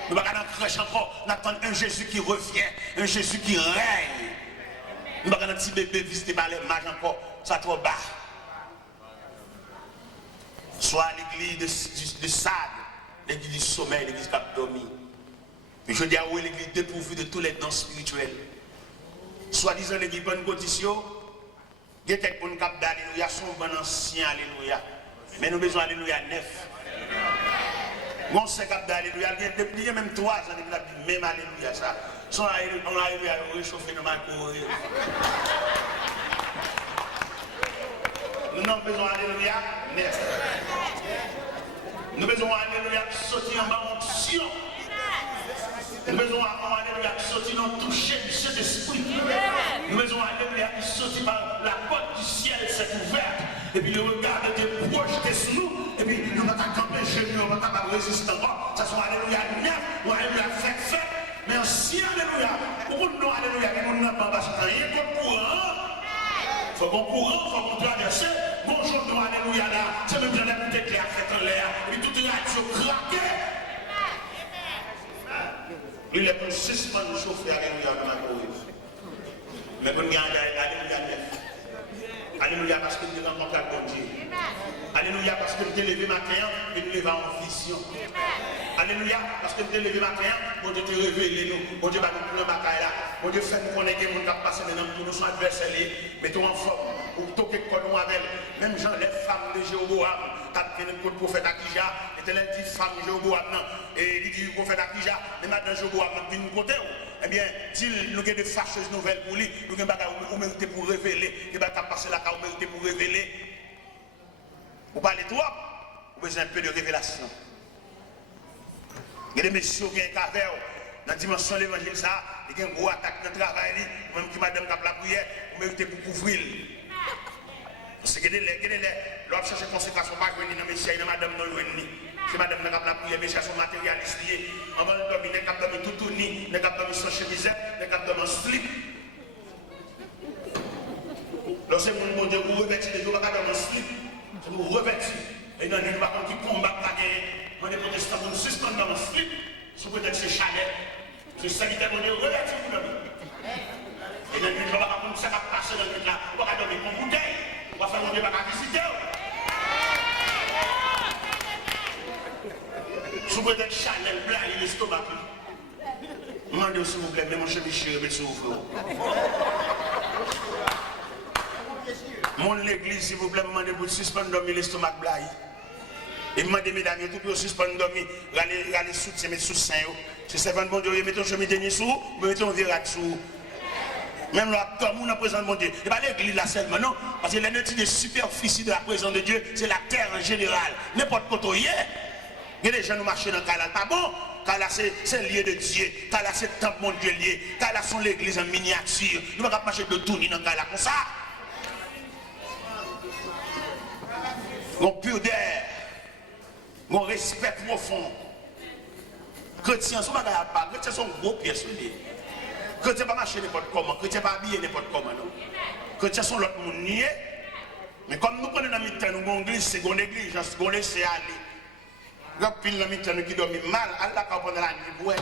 Nous ne pouvons pas dans crèche encore, nous attendons un Jésus qui revient, un Jésus qui règne. Nous ne pouvons pas un petit bébé visité par les mages encore, ça trop bas. Soit l'église de Sade, l'église du sommeil, l'église qui a dormi. Mais je dis à vous, l'église dépourvue de tous les dons spirituels. Soit disant l'église bonne condition. Il y a quelqu'un qui a dit alléluia, son bon ancien alléluia. Mais nous avons besoin d'alléluia neuf. Mon sait qu'il alléluia, il y a même 3 ans, il a dit même alléluia ça. Son alléluia réchauffé dans ma cour. Nous avons besoin d'alléluia neuf. Nous avons besoin d'alléluia sortir en bas onction. Nous avons besoin d'alléluia sortir dans le toucher du Saint-Esprit. Nous avons alléluia qui sortit par la porte du ciel s'est ouverte. Et puis le regard était projeté sur nous. Et puis nous n'avons pas campé chez nous, on n'a pas résisté encore. Ça soit alléluia neuf ou alléluia fait. Mais aussi alléluia. Pourquoi nous alléluia qui nous n'avons pas parce qu'il n'y a rien de courant. Il faut qu'on courant, il faut qu'on traverse. Bonjour nous alléluia là. C'est même bien la bouteille qui a fait en l'air. Et puis toute la radio craquée. Il est pour suspendre le chauffeur alléluia dans ma course. Mais pour nous alléluia neuf. Alléluia parce que nous avons rencontré avec Dieu. Alléluia parce que nous t'es levé matin et nous levons en vision. Alléluia parce que nous t'es levé matin pour te révéler nous. Pour Dieu va nous prendre bataille là. Pour Dieu faire nous connaître que nous avons passé maintenant pour nous sommes adversaires. Mettons en forme. Pour toquer quoi nous avec. Même Jean, les femmes de Jéroboam, quand le prophète Akija, était les 10 femmes de Jéroboam. Et il dit au prophète Akija, mais maintenant Jéroboam vient nous côté. Eh bien, s'il nous a des fâcheuses nouvelles pour lui, nous avons mérité pour révéler, nous avons passé la carte mérité pour révéler. Vous parlez trop, vous avez besoin un peu de révélation. Il y a des messieurs qui ont un caverne dans la dimension de l'évangile, il y a une grosse attaque dans le travail, même qui madame qui a la prière, vous méritez pour couvrir. C'est que l'on cherche conséquence, on va venir dans le Messie, dans madame non venir. C'est madame n'a pas prier, mais cherche son matérialiste lié. On va dormir, n'a pas dormir tout tourné, n'a pas dormir sans chemisette, n'a pas dormir slip. Lorsque mon Dieu vous revêtit, vous ne pouvez pas dormir slip, c'est vous revêtir. Et dans les gens qui combattent la guerre, on est protestant pour nous suspendre dans le slip, sous peut-être c'est chalet. C'est ça qui est mon Dieu revêtir pour dormir. Et dans les gens qui ça va passer dans le truc là, on va dormir pour bouteille, on va faire mon Dieu pas visiter. Sous peut-être Chanel blanc, il est l'estomac. Demandez s'il vous plaît, mais mon chemin chéri, mais s'il vous plaît. Mon l'église, s'il vous plaît, demandez pour suspendre dormir l'estomac blanc. Et demandez mesdames, tout pour suspendre dormir, aller soutien, mettre sous sein. Si c'est bon Dieu, mettez un chemin dernier sous, mettez un virage sous. Même là, comme on a présent de mon Dieu. Et pas l'église là seulement, non. Parce que l'ennemi de superficie de la présence de Dieu, c'est la terre en général. N'importe quoi, il y a des gens qui marchent dans le cas là, pas bon. Car là, c'est lié de Dieu. Car là, c'est le temple mon Dieu lié. Car là, c'est l'église en miniature. Nous ne pouvons pas marcher de tout dans le cas là comme ça. Mon pudeur, mon respect profond. Chrétiens sont pas chrétiens sont gros pièces. Chrétiens pas marcher n'importe comment. Chrétiens pas habiller n'importe comment. Chrétiens sont l'autre monde nié. Mais comme nous prenons dans le temps, nous avons une église, c'est une négligence, nous laissons aller. Quand pile dans mi-temps qui dorment mal, Allah quand pendant la nuit ouais.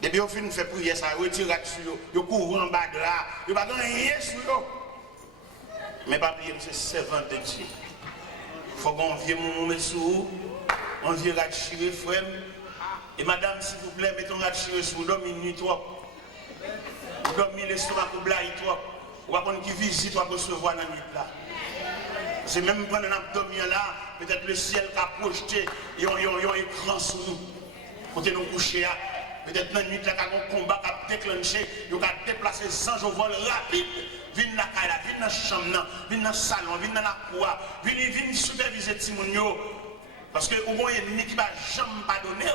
Depuis au fin nous fait prier ça, retire sur yo couvre en bas de là, yo pas rien sur yo. Mais pas prier c'est servant de Dieu. Faut qu'on vienne mon mettre sous, on vient retirer frère. Et madame s'il vous plaît, mettons retirer sur dormir nuit trop. Dormir l'estomac pour blague trop. On va prendre qui visite on va recevoir dans la nuit là. C'est même pendant un abdomen là, peut-être le ciel qui a projeté, il y a un écran sur nous. Quand nous couchons, peut-être dans la nuit, il y a un combat qui a déclenché, il y a déplacé sans vol rapide. Viens dans la caille, viens dans la chambre, viens dans le salon, viens dans la cour, viens superviser Timounio. Parce que au moins, il y a un ennemi qui ne va jamais pardonner.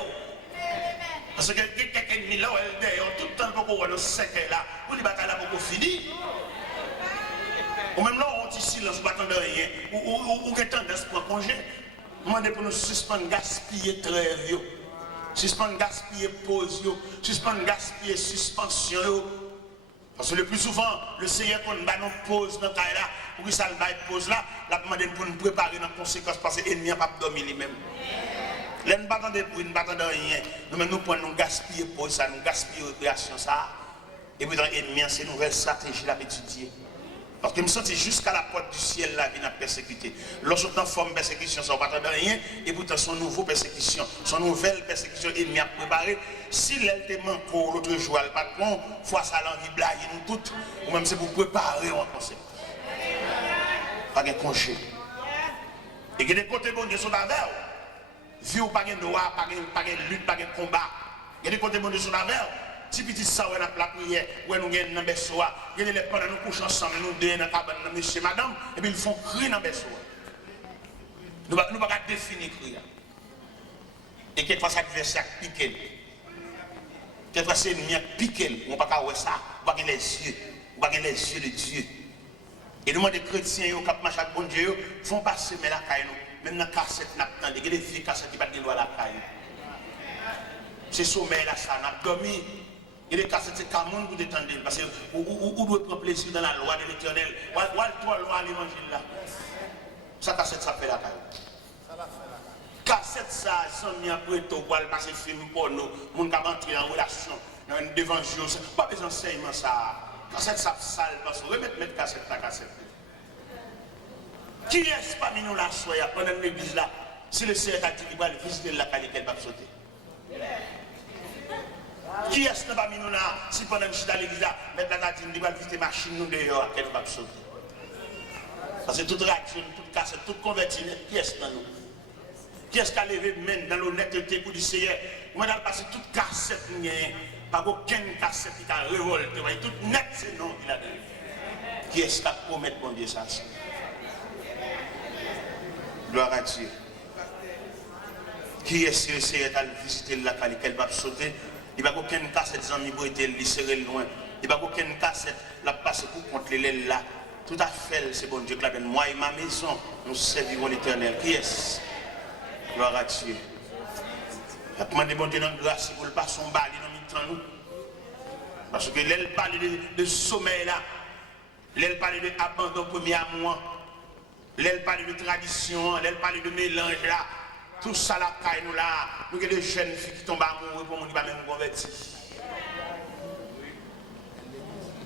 Parce que quelqu'un qui est là, tout le temps, pour qu'on se là, pour les batailles là, pour qu'on finisse. Ou même là, on dit silence, pas de rien. Ou que tendance pour congé. Demandez pour nous suspendre gaspiller très vieux. Suspendre gaspiller pause, suspendre gaspiller suspension. Parce que le plus souvent, le Seigneur, quand nous avons pause dans le cas là, pour que ça le bail pause là, la demande pour nous préparer dans les conséquences parce que l'ennemi n'a pas dormi lui-même. Là, nous ne battons de bruit, nous ne battons de rien. Nous-mêmes, nous prenons nous gaspiller pause ça, nous gaspiller récréation ça. Et puis, dans l'ennemi, c'est une nouvelle stratégie à étudier. Parce que je me sens jusqu'à la porte du ciel, la vie n'a persécuté. Lorsqu'on en forme persécution, ça ne va pas de rien. Et pourtant, son nouveau persécution, son nouvelle persécution, il a préparé. Si elle te manque l'autre jour, le patron, fois ça l'envie de blaguer nous toutes, ou même c'est pour préparer en conséquence. Pas de congé. Et que des côtés bon Dieu sont avec vous. Vie ou pas de droit, pas de lutte, pas de combat. Il y a des côtés bon Dieu sont avec vous. Si petit ça, on a la prière, où nous gagnons dans le berceau, il y a les pendant nous couchons ensemble, nous deux dans la cabane, monsieur, madame, et puis ils font crier dans le berceau. Nous ne pouvons pas définir crier. Et quelquefois, ça adversaire piqué. Quelquefois, c'est ennemi piqué. On ne peut pas voir ça. On ne peut pas les yeux. On ne peut pas les yeux de Dieu. Et nous, des chrétiens, qui marchent avec bon Dieu, font passer mais la caille. Même dans la cassette, il y a des filles cassettes qui battent à la caille. C'est sommeil là, ça, n'a dormi. Et les cassettes, c'est qu'à monde pour détendre. Parce que vous doit prendre plaisir dans la loi de l'Éternel. Ou toi, loi à l'évangile là. Ça, cassette, ça fait la caille. Cassette, ça, sans mis après tout, pour aller passer film porno, mon qui entrer en relation, devant Dieu. Pas besoin d'enseignement, ça. Cassette, ça sale, parce que remettre cassette, la cassette. Qui est-ce parmi nous là, soya, pendant l'église là, si le Seigneur a dit qu'il va visiter la caille, qu'elle va sauter? Qui est-ce que parmi nous là, si pendant que je suis dans l'église là, mettre la catine, il va visiter la machine, nous dehors, qu'elle va sauter? Parce que toute réaction, toute cassette, toute convertie, qui est-ce que nous? Qui est-ce qui a levé main dans l'honnêteté pour dire Seigneur? Moi, dans le passé, toute cassette, pas aucune cassette qui a révolté, toute net, c'est non qu'il a donné. Qui est-ce qui a promis bon Dieu ça? Gloire à Dieu. Qui est-ce que le Seigneur a visité la caille, qu'elle va sauter? Il n'y a pas aucune cassette, les amis, pour être serré loin. Il n'y a pas aucune cassette, la passe pour contre les là. Tout à fait, c'est bon Dieu qui l'a donné. Moi et ma maison, nous servirons l'Éternel. Qui est-ce? Gloire à Dieu. Je demande bon Dieu dans la grâce pour le pas son bali dans le temps nous. Parce que l'elle parle de sommeil là, l'elle parle de abandon premier amour, l'elle parle de tradition, l'elle parle de mélange là. Tout ça là, nous là, nous avons des jeunes filles qui tombent amoureux pour nous qui ne sont pas même convertis.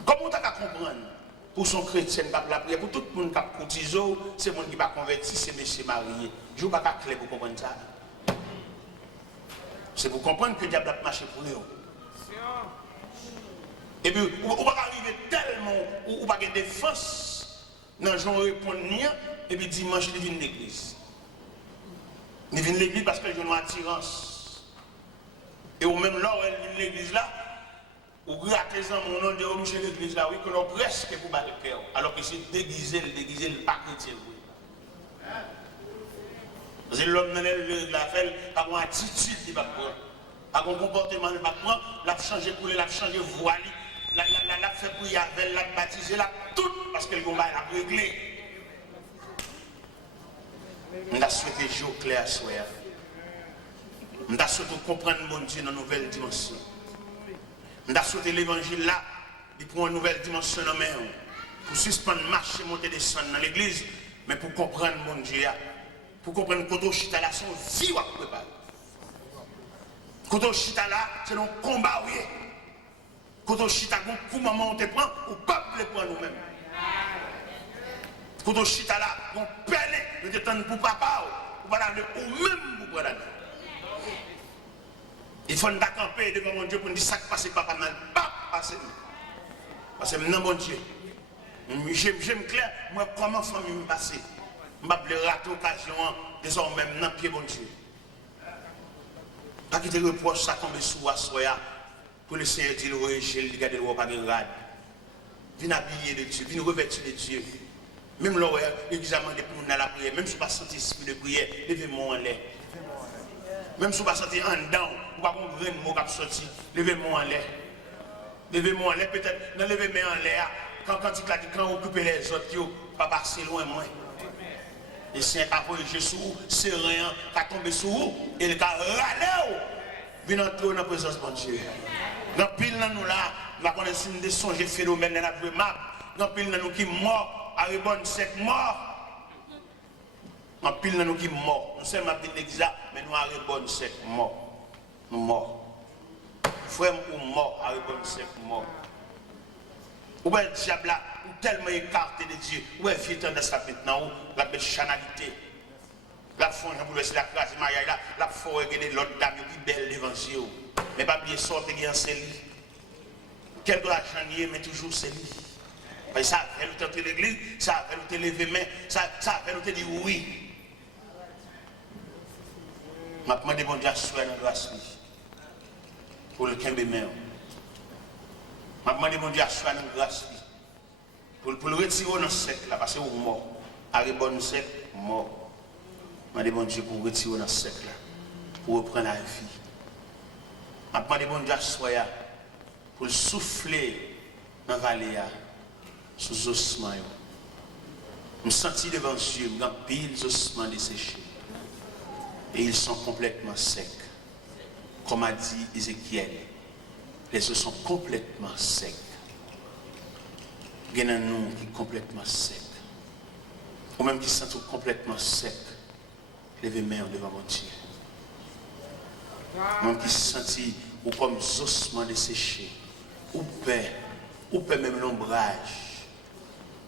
Comment tu as comprendre? Pour son chrétien, la prière, pour tout le monde qui a cotisé, c'est le monde qui va convertir, c'est monsieur marié. Je ne sais pas clair pour comprendre ça. C'est pour comprendre que le diable a marché pour eux. Et puis, on va arriver tellement, on va avoir des défense, dans le genre répondre, et puis dimanche, il vient de l'église. Il vient de l'église parce que j'ai une attirance. Et au même là, elle vient de l'église là, ou gratte les hommes, on a dit, oh, monsieur l'église là, oui, que l'on presque pour battre le cœur. Alors que c'est déguisé, le pas chrétien. Parce que l'homme dans l'église là, fait, par une attitude, il va prendre. Par un comportement, il va prendre, l'a changé pour l'a changé voile, l'a fait prier avec, l'a baptisé, l'a tout, parce que le combat l'a réglé. On a souhaité jouer au clair à soi. On a souhaité comprendre mon Dieu dans une nouvelle dimension. On a souhaité l'évangile là, pour une nouvelle dimension dans main. Pour suspendre, marcher, monter, descendre dans l'église, mais pour comprendre mon Dieu. Pour comprendre que quand on chita là, son vie à préparer. Quand on chita là, c'est un combat, oui. Quand on chita, pour maman, on te prend, ou pas le prendre nous-mêmes. Quand on chita là, on pèle, nous te tendons pour papa, ou pas ou même pour prendre. Il faut nous camper devant mon Dieu pour nous dire ça qui passe, papa, n'a pas passé. Parce que non, mon Dieu, j'aime clair, moi, comment famille me passer. Je vais rater l'occasion, désormais, dans le pied, mon Dieu. Pas quitter le reproche, ça tombe sous Assoya, pour le Seigneur dit, le rejet, le garder le roi, pas de rade. Viens habiller de Dieu, viens revêtir de Dieu. Même là, l'examen de pour dans la prière, même si vous ne pas senti esprit de prière, levez-moi en l'air. Même si vous ne pas senti en dedans, vous ne pas comprendre le mot qui a sorti, levez-moi en l'air. Levez-moi en l'air, peut-être, non, levez-moi en l'air. Quand il a dit, quand vous occupez les autres, vous ne pas passer loin, moi. Et si un voyagé sur vous, c'est rien, qui a tombé sur vous, et il a râlé, vient entrer dans la présence de Dieu. Dans pile dans nous là, la connaissance des songes phénomènes dans la vraie map. Dans pile dans nous qui mort, à bonne sec mort. Dans pile dans nous qui mort. Nous sommes à l'exact, mais nous à bonne sec mort. Nous morts. Frère ou mort, à bonne sec mort. Ou bien le diable là, ou tellement écarté de Dieu, ou est vieux de ça maintenant, ou la belle chanalité. La fond, je voulais la classe, la forêt, l'autre dame qui belle devant Dieu. Mais pas bien sortir, il y a un céli. Quel doit changer, mais toujours céli. Parce que ça fait nous tenter l'église, ça fait nous te lever main, ça fait nous te dire oui. Je demande bon Dieu à soi dans la grâce pour le kembe main. Je demande bon Dieu à soi dans la grâce pour le retirer dans le sec là, parce que vous mort. Arrêt bon sec, mort. Je demande bon Dieu pour retirer dans le sec là, pour reprendre la vie. Je demande bon Dieu à soi pour souffler dans la vallée sous les ossements. Je me sentis devant Dieu, je me pile les ossements desséchés. Et ils sont complètement secs. Comme a dit Ézéchiel, les os sont complètement secs. Il y en a nous qui sont complètement secs. Ou même qui sont complètement secs. Levez main devant mon Dieu. Même qui se sentent ou comme ossements desséchés. Ou paix même l'ombrage.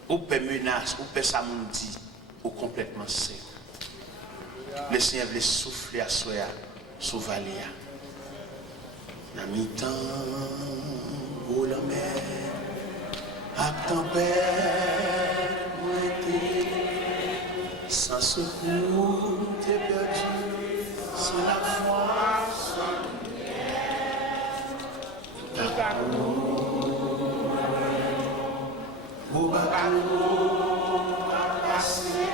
Ou paix menace, ou paix samundi, ou complètement sec. Le Seigneur veut souffler à soi, sous vallée. La mi-temps, où la mer, à tempête, sans secours, t'es perdu, sans la foi, sans lumière. Au bateau, à passer,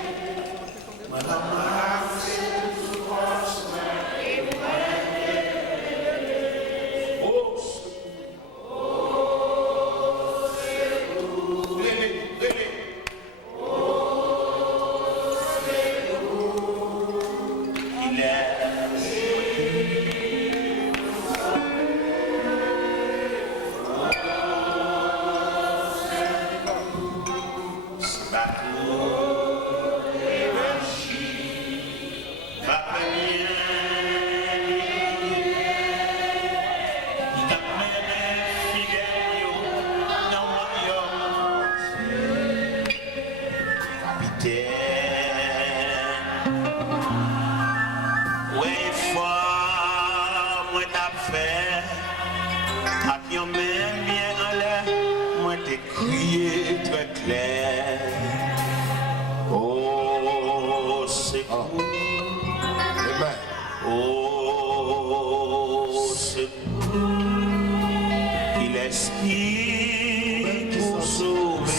crier très clair. Oh, secours. Amen. Oh, secours. Il est qui pour sauver.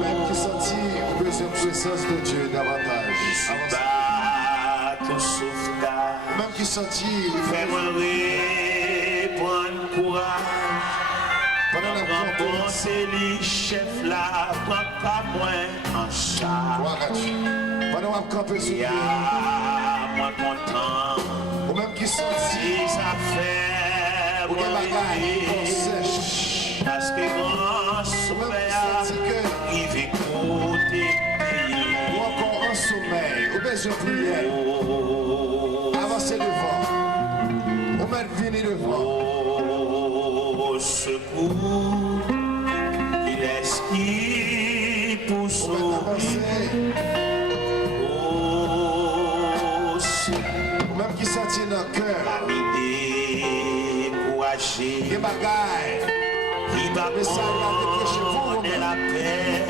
Même qui sentit au besoin de présence de Dieu davantage. Même qui sentit, fais-moi prendre courage. pendant la Bon, c'est lui, chef là, prends pas moins en charge. pendant la campé sur Ya, moi content. ou même qui sentit, Si ça fait ou des bagailles, on sèche. parce que grand Ou même souverain, qui sentit que, il veut côté ou encore en sommeil, ou besoin de prière, avancez devant. Ou même venir devant. au secours. Il est qui pour Ou même sauver. avancer. Oh, Ou même qui sentit dans le cœur, découragé, des bagailles, il va prendre la paix.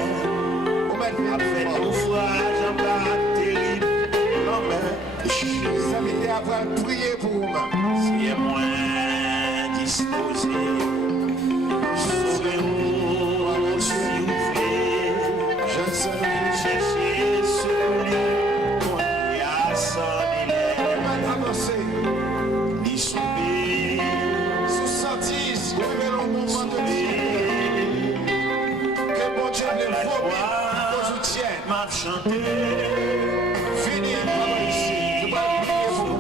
ou même venir Après devant. l'ouvrage en bas terrible, non mais Ça m'était après prier pour vous-même. si est moins disposé, sauvez-nous s'il vous plaît. Je ne sais pas. Cherchez celui qu'on y a sonné Ou même avancer. les sauver. Sous sentisse, vous vivez le moment de Dieu. Que bon Dieu les vomit, vous soutienne. M'a chanté, Fini, maman ici. Je vais prier pour vous.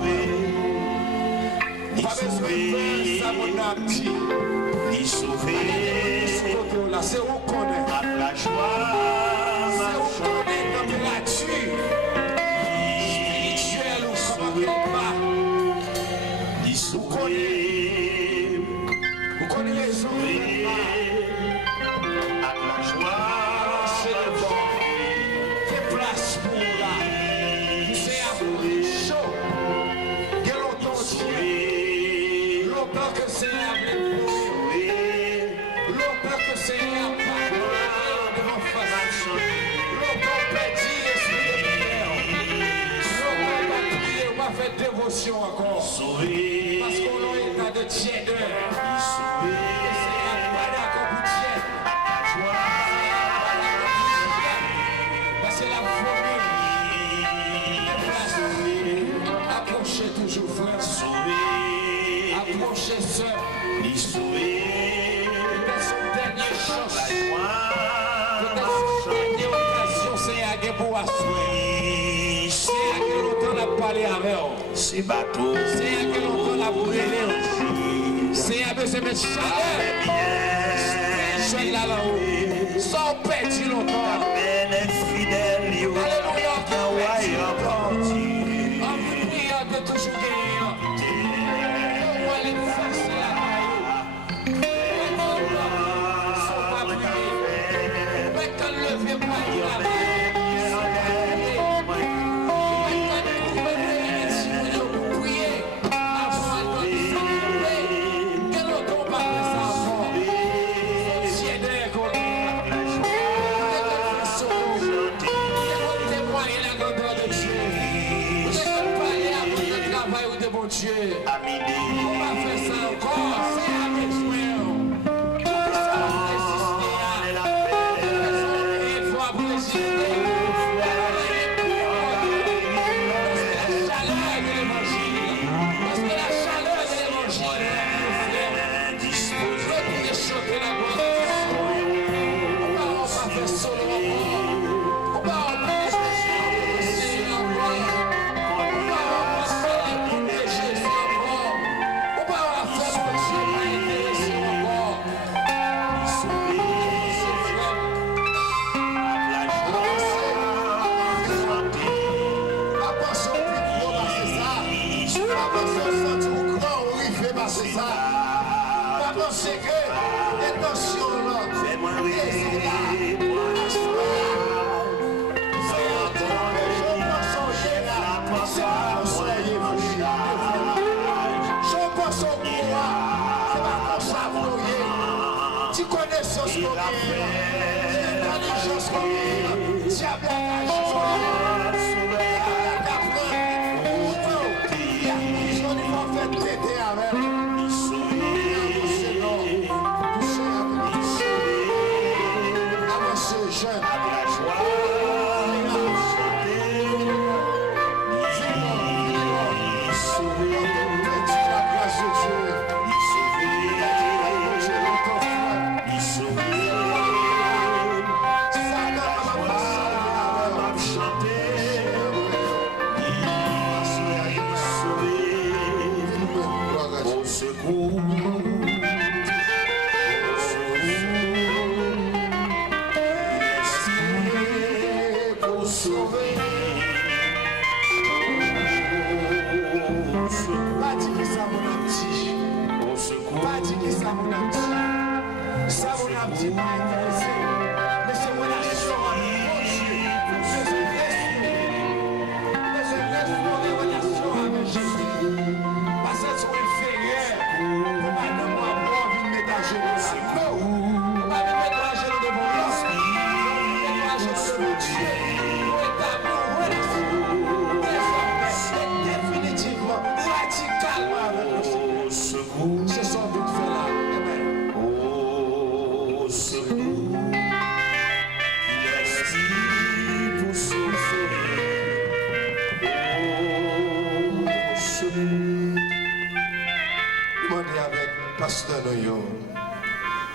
les Pas besoin de faire ça, mon ami. les sauver. Là, c'est où qu'on est. À la joie, C'est où qu'on est, température. Spirituelle ou comment pas. les sauver. Vous connaissez les autres. À la joie, C'est le vent. Fais place pour là. C'est à vous chaud. Quel longtemps Dieu. Longtemps que c'est à vous. Longtemps que c'est à parler devant face. Longtemps petit esprit de prière. Longtemps pas prier, on va faire dévotion encore. sauver. Parce qu'on est en état de tièdeur. Les sauver. C'est à pas d'accord pour tiède. Parce que la famille. Approchez toujours, frère. Sauver. Approchez, sœur. Les sauver. Peut-être son dernière chance. La joie. Peut-être son dernière occasion, c'est à gagner pour assurer. C'est à quel longtemps la parler avec eux. Ces bateaux. C'est à quel longtemps la brûler. C'est à besoin de mettre chaleur. Jeune là là-haut. Sans perdre longtemps. Peine est fidèle. Alléluia. Royaume entier. En plus, prière de toujours gagner. On va les faire, c'est la caillou. Mais quand le vieux pas Dieu, on va faire ça encore, c'est avec toi. Ça va résister il faut résister. La chaleur de l'évangile, parce que la chaleur de l'évangile, disposé de chanter la gloire. On va faire solo encore. On va faire encore. C'est ça. Pas penser que l'intention là, c'est là. Je pense au pouvoir, c'est pas comme ça, vous voyez. Si connaissance qu'on a, si intelligence qu'on a, si abattage qu'on a, ils ont dit fait t'aider avec. Avancez, jeune.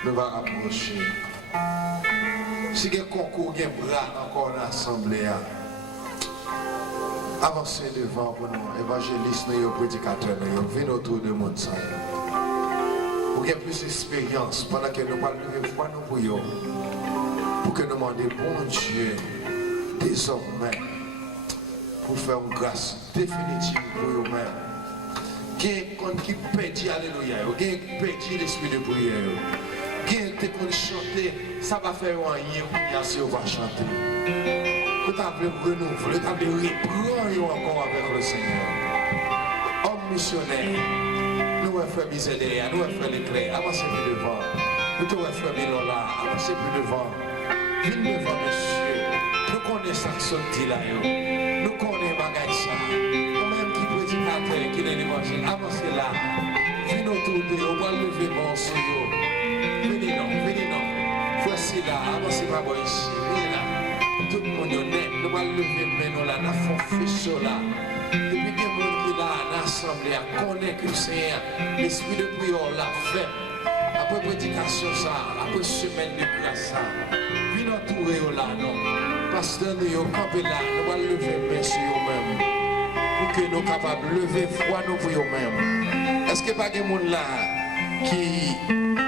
Nous va approcher. Si il y a un concours, il y a un bras encore dans l'assemblée, avancez devant pour nous, évangélistes, nous, prédicateurs, nous, venez autour de monde. Pour qu'il y ait plus d'expérience, pendant que nous parlons de foi, nous prions, pour que nous demandions, bon Dieu, désormais, pour faire une grâce définitive pour vous-même. Qui perdit, alléluia, qui perdit l'esprit de prière, qui qu'on chanter, ça va faire rien si on va chanter. Vous avez renouvelé, vous avez reprendre encore avec le Seigneur. Homme missionnaire, nous avons fait Misédéa, nous avons fait l'éclair, avancez plus devant. Nous avons fait Milola, avancez plus devant. Venez devant, monsieur. Nous connaissons ça qui là, nous connaissons bagaille ça. Qui est l'évangile, avancez là, venez autour de vous, on va lever mon sur vous. Venez non, voici là, avancez pas ici, venez là. Tout le monde est honnête, nous allons lever maintenant là, nous faisons feu là. Depuis que le monde qui est là, l'assemblée, connaît que le Seigneur, l'esprit de prière l'a fait. Après prédication ça, après semaine de grâce ça, venez entourer là, non. Parce que nous sommes campés là, nous allons lever monsieur vous-même. Pour que nous soyons capables de lever foi nous pour nous-mêmes. Est-ce qu'il n'y a pas de gens là qui,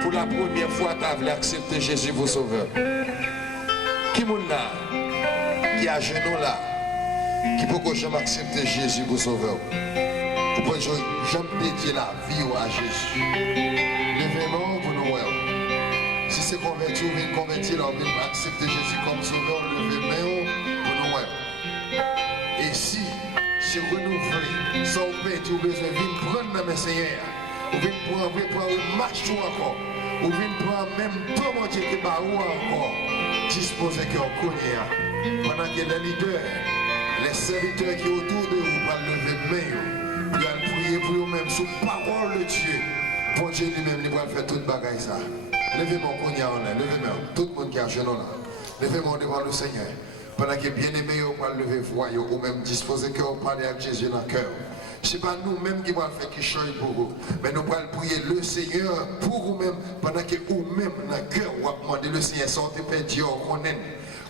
pour la première fois, ont accepté Jésus pour sauveur? Qui est là qui a genoux là, qui peut jamais accepter Jésus pour sauveur? Vous pouvez jamais dédier la vie à Jésus. Levez-moi pour nous. Si c'est converti ou bien converti, on va accepter Jésus comme sauveur. Levez-moi pour nous. Et si c'est renouvelé, sans paix, tu as besoin de prendre dans mes seigneurs, ou de prendre une marche encore, ou de prendre même tout mon Dieu qui va encore, disposer qu'on connaît. Pendant que les leaders, les serviteurs qui sont autour de vous, vont lever main, vous allez prier pour vous-même sous parole de Dieu. Pour Dieu lui-même, il va faire toute bagaille ça. Levez-moi qu'on y a en l'air, levez-moi, tout le monde qui a genou là, levez-moi devant le Seigneur. Pendant que bien-aimés, on va lever voix, ou même disposer que on parle avec Jésus dans le cœur. Ce n'est pas nous-mêmes qui allons faire qui change pour vous, mais nous allons prier le Seigneur pour vous-même, pendant que vous-même dans le cœur, vous allez demander le Seigneur, sortez perdu, on connaît.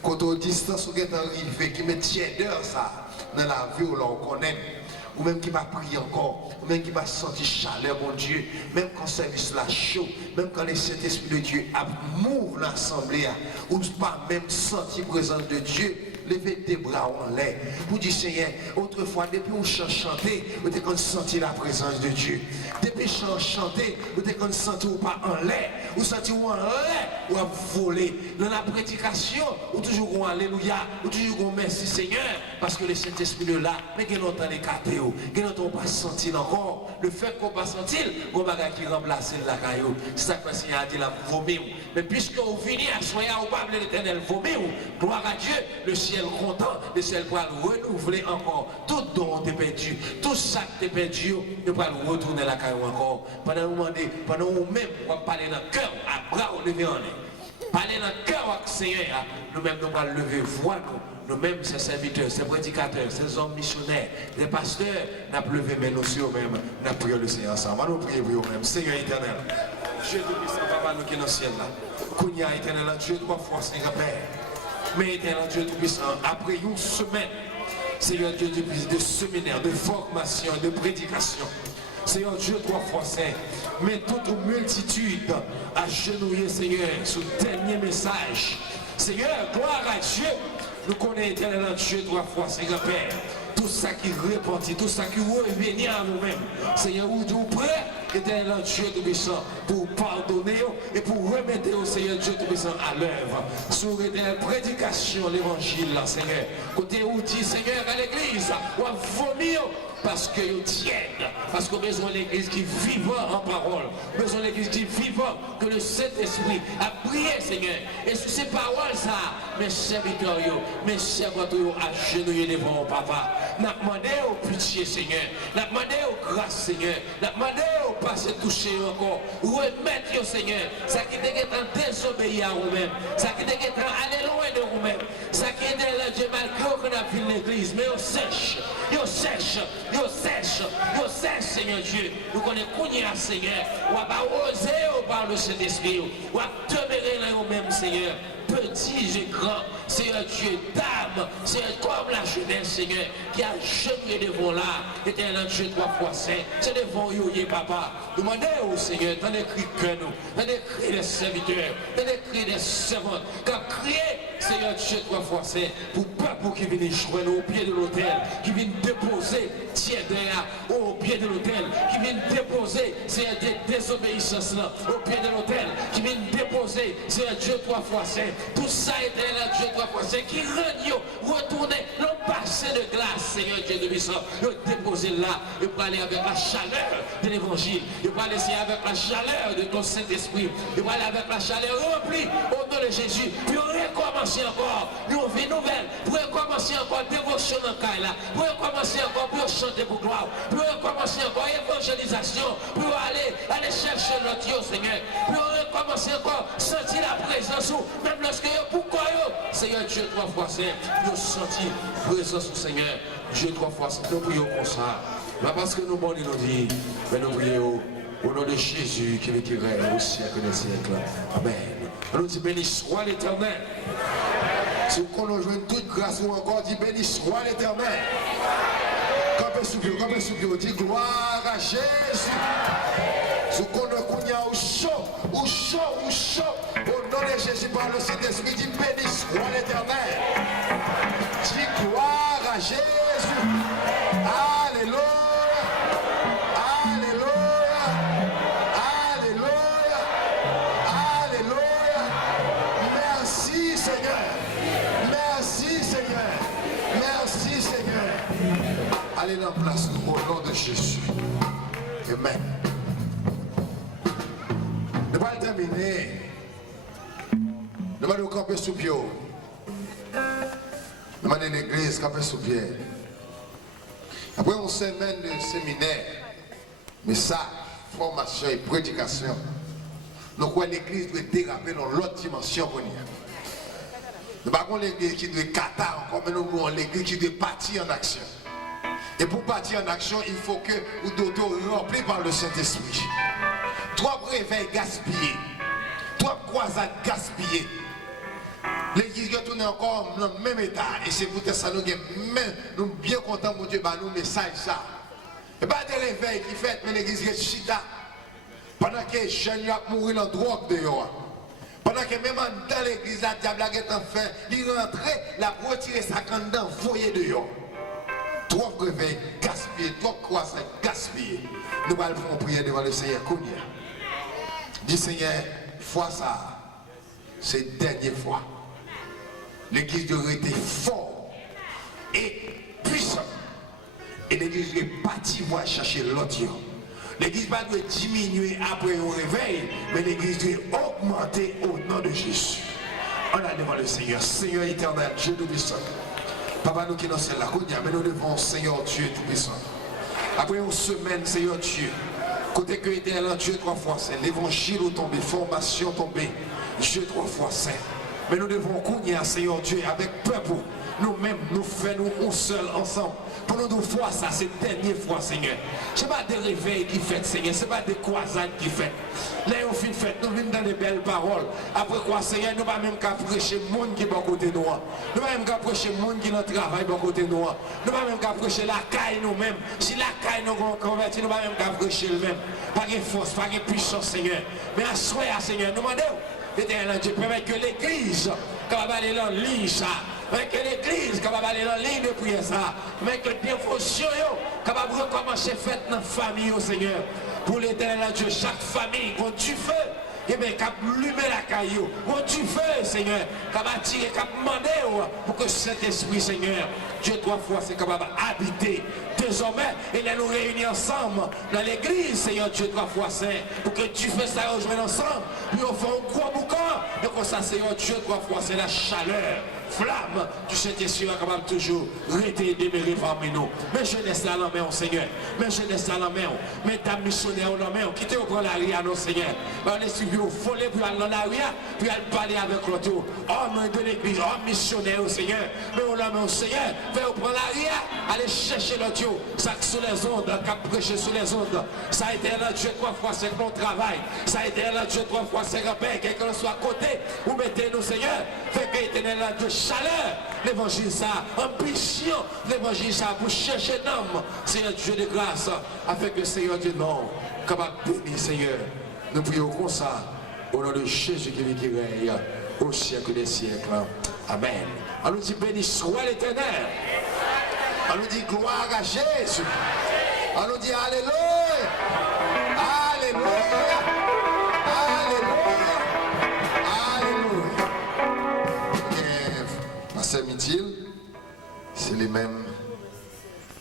Quand on distance, vous êtes arrivé, qui met tièdeur ça, dans la vie, on connaît. Ou même qui va prier encore, ou même qui va sentir chaleur, mon Dieu, même quand le service là chaud, même quand le Saint-Esprit de Dieu a mouve l'assemblée, ou pas même sentir la présence de Dieu, levez tes bras en l'air. Vous dites Seigneur, autrefois, depuis on chantait, vous avez senti la présence de Dieu. Depuis on chantait, vous avez senti ou pas en l'air, vous senti ou en l'air, ou à voler. Dans la prédication, ou toujours un alléluia, ou toujours un merci Seigneur. parce que le Saint-Esprit est là, mais il y a longtemps écarté, il y a longtemps pas senti encore. Le fait qu'on pas senti, on va qui remplacer la caillou. C'est ça que le Seigneur a dit la vomir. Mais puisque vous venez à soyer au Pable l'Éternel vomir, gloire à Dieu, le ciel content, le ciel va renouveler encore tout dont on est perdu, tout ça que tu perdu, il va retourner la caillou encore. Pendant un moment, pendant nous-mêmes, on va parler dans le cœur, à bras lever en l'air. Parler dans le cœur avec le Seigneur, nous-mêmes nous allons lever voix nous-mêmes ces serviteurs, ces prédicateurs, ces hommes missionnaires, les pasteurs, nous avons levé mais nous aussi-mêmes, nous avons prié le Seigneur ensemble. Nous prions pour nous-mêmes, Seigneur éternel. Dieu tout-puissant, Papa, nous qui est dans le ciel là. Kounia éternel, Dieu trois fois, Seigneur Père. Mais éternel, Dieu tout-puissant, après une semaine, Seigneur Dieu tout-puissant, de séminaire, de formation, de prédication. Seigneur Dieu, trois fois saint, mais toute multitude agenouillée, Seigneur, sous le dernier message. Seigneur, gloire à Dieu, nous connaissons éternellement Dieu trois fois, Seigneur Père. Tout ça qui repentit, tout ça qui revient à nous-mêmes. Seigneur, nous prêts, éternellement Dieu tout-puissant, pour pardonner et pour remettre au Seigneur Dieu tout-puissant à l'œuvre. Sur la prédication, l'évangile, Seigneur. Côté où dit, Seigneur, à l'église, on va vomir. Parce que nous tiennent, parce qu'on a besoin de l'église qui vivant en parole, besoin de l'église qui vivant, que le Saint-Esprit a prié, Seigneur. Et sur ces paroles, ça, mes serviteurs, mes serviteurs, agenouillés devant papa. N'a demandé au pitié, Seigneur. N'a demandé au grâce, Seigneur. N'a demandé au passé toucher encore. Remettre, Seigneur, ça qui est en désobéir à vous-même, ça qui est en aller loin de vous-même, ça qui est dans Dieu malgré qu'on a vu l'église, mais on sèche, Seigneur Dieu. Nous connaissons Kounia, Seigneur. On va pas oser par le Saint-Esprit. On va demeurer là nous-mêmes, Seigneur. Petit et grand, Seigneur Dieu, dame, Seigneur, comme la jeunesse, Seigneur, qui a jeté devant là, éternel Dieu, trois fois saint, c'est devant vous, papa. Demandez au Seigneur, t'en écrit que nous, t'en écrit des serviteurs, t'en écrit des servantes, qu'à crier, Seigneur Dieu, trois fois saint, pour peuple qui vient joindre au pied de l'autel, qui vient déposer, tiens au pied de l'autel, qui vient déposer, Seigneur, des désobéissances là, au pied de l'autel, qui vient déposer, Seigneur Dieu, trois fois saint. Tout ça était là, Dieu trois fois, c'est qui retourner le passé de glace, Seigneur Dieu de puissant, le déposer là, et pour aller avec la chaleur de l'évangile, et pour aller avec la chaleur de ton Saint-Esprit, et pour aller avec la chaleur remplie au nom de Jésus, puis recommencer encore, une vie nouvelle, pour recommencer encore dévotion dans le cas là, pour recommencer encore pour chanter pour gloire, pour recommencer encore évangélisation, pour aller chercher notre Dieu, Seigneur, pour recommencer encore sentir la présence, même lorsque pourquoi Seigneur Dieu trois fois saint, nous senti présence du Seigneur, Dieu trois fois saint, nous prions comme ça, pas parce que nous nous dit, mais nous prions au nom de Jésus qui est règne au siècle des siècles. Amen. Nous disons béni soit l'Éternel. Si vous connaissez toute grâce ou encore dit béni soit l'Éternel. Campez sous pied, dit gloire à Jésus. Si vous connaissez qu'il y a au chaud, au nom de Jésus par le Saint-Esprit, dit béni soit l'Éternel. Dit gloire à Jésus. Alléluia. Allez dans la place au nom de Jésus. Amen. Nous allons terminer. Nous allons camper sous pied. Nous allons l'église camper sous pied. Après une semaine de séminaire, message, formation et prédication, nous croyons que l'église doit déraper dans l'autre dimension pour nous. Nous ne avons pas l'église qui doit catar encore, mais nous avons l'église qui doit partir en action. Et pour partir en action, il faut que vous soyez remplis par le Saint-Esprit. Trois réveils gaspillés, trois croisades gaspillées. L'église retourne encore dans le même état. Et c'est pour ça que nous sommes bien contents pour Dieu, nous message ça. Et pas des réveils qui fait, mais l'église est chita. Pendant que les jeunes mourent dans la drogue dehors. Pendant que même dans l'église, la diable est en fait, il rentre, la retirer sa canne dans voyer dehors. Trois réveils gaspillés, trois croisades gaspillées. Nous allons faire prier devant le Seigneur. Dis Seigneur, fois ça, c'est la dernière fois. L'église doit être fort et puissant. Et l'église doit partir voir chercher l'autre. L'église ne doit diminuer après un réveil, mais l'église doit augmenter au nom de Jésus. On a devant le Seigneur, Seigneur éternel, Dieu tout-puissant. Papa, nous qui nous sommes là, mais nous devons, Seigneur Dieu tout-puissant. Après une semaine, Seigneur Dieu, côté que éternel Dieu 3 fois saint, l'évangile est tombé, formation tombée, Dieu 3 fois saint. Mais nous devons connaître, Seigneur Dieu, avec peuple, nous-mêmes, nous faisons nous seul ensemble. Pour nous fois ça, c'est la dernière fois, Seigneur. Ce n'est pas des réveils qui fait, Seigneur. Ce n'est pas des croisades qui fait. Là, on finit fait, nous venons dans des belles paroles. Après quoi, Seigneur, nous ne pouvons même qu'à prêcher le monde qui est à côté de nous. Nous ne pouvons même qu'à prêcher le monde qui est dans le travail à côté de nous. Nous ne pouvons même qu'à prêcher la caille nous-mêmes. Si la caille nous convertit, nous ne pouvons même qu'à prêcher le même. Pas de force, pas de puissance, Seigneur. Mais à soi, Seigneur, nous demandons, éternel Dieu, permet que l'église, quand va aller dans l'île, ça. Mais que l'église capable d'aller dans la ligne de prière ça, mais que dévotion capable de recommencer fête dans la famille au Seigneur. Pour l'éternel Dieu, chaque famille, quand tu fais, et bien, cap lumer la caillou, quand tu fais, Seigneur, capable attirer, cap demander pour que cet esprit, Seigneur, Dieu 3 fois, c'est capable d'habiter désormais, et là nous réunir ensemble dans l'église, Seigneur Dieu 3 fois saint, pour que tu fasses ça rejoindre ensemble, puis on fait un gros boucan, et comme ça, Seigneur Dieu 3 fois, c'est la chaleur. Flamme du Saint-Esprit capable toujours rester demeurer parmi nous. Mais jeunesse là dans main, Seigneur. Mais jeunesse là dans main. Mais ta missionnaire dans main. Quittez au prendre l'arrière, non, Seigneur. On est suivi au folie, puis aller dans l'arrière, puis aller parler avec l'autre. Homme de l'église, homme missionnaire au Seigneur. Mais on l'a mis au Seigneur. Fais au prendre l'arrière, aller chercher l'autre. Ça sous les ondes, cap prêcher sous les ondes. Ça a été là Dieu 3 fois, c'est mon travail. Ça a été là Dieu 3 fois, c'est grand-père, quelqu'un soit à côté. Ou mettez-nous, Seigneur. Fait que éternel là Dieu chaleur, l'évangile ça, ambition, l'évangile ça, pour chercher l'homme, Seigneur Dieu de grâce, afin que Seigneur Dieu non, capable de bénir, Seigneur. Nous prions comme ça, au nom de Jésus qui vit qui règne, au siècle des siècles. Amen. On nous dit béni soit l'Éternel. On nous dit gloire à Jésus. On nous dit alléluia. Alléluia. Pasteur Mithil, c'est les mêmes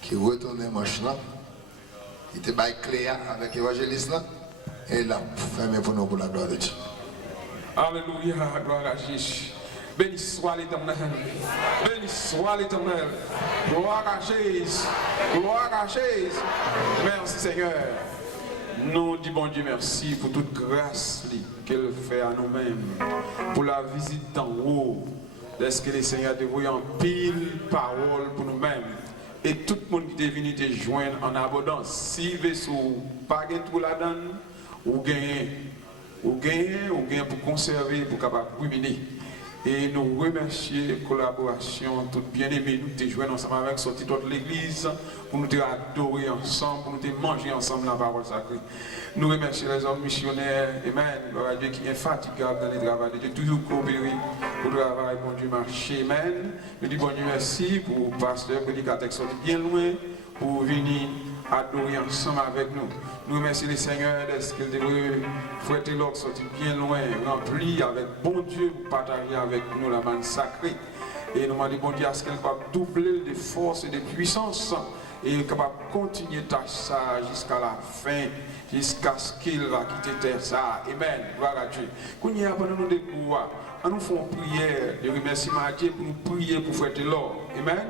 qui retournaient manche là. Il était bail clair avec l'évangéliste là. Et là, fermé pour nous pour la gloire de Dieu. Alléluia, gloire à Jésus. Béni soit l'Éternel. Béni soit l'Éternel. Gloire à Jésus. Gloire à Jésus. Merci Seigneur. Nous disons bon Dieu merci pour toute grâce qu'elle fait à nous-mêmes. Pour la visite d'en haut. Est-ce que le Seigneur te voyait en pile parole pour nous-mêmes et tout le monde qui est venu te joindre en abondance. Si vaisseau pas gain tout la donne, ou gain pour conserver, pour capable ruminer. Et nous remercions la collaboration, tout bien-aimé, nous te joindre ensemble avec sorti de l'église, pour nous te adorer ensemble, pour nous te manger ensemble la parole sacrée. Nous remercions les hommes missionnaires, Amen, gloire à Dieu qui est infatigable dans le travail de Dieu, toujours coopérer pour le travail, bon Dieu marché, Amen. Nous disons bon Dieu merci pour le pasteur, prédicateur qui sorti bien loin, pour venir adorer ensemble avec nous. Nous remercions le Seigneur d'être qu'il devrait frère Télor sorti bien loin, rempli avec bon Dieu pour partager avec nous la manne sacrée. Et nous demandons bon Dieu à ce qu'elle va doubler de force et de puissance et capable de continuer tâche ça jusqu'à la fin, jusqu'à ce qu'il va quitter terre ça. Amen. Gloire à Dieu. Quand il y a pendant nous des pouvoirs, nous faisons prière de remerciement à Dieu pour nous prier pour frère Télor. Amen.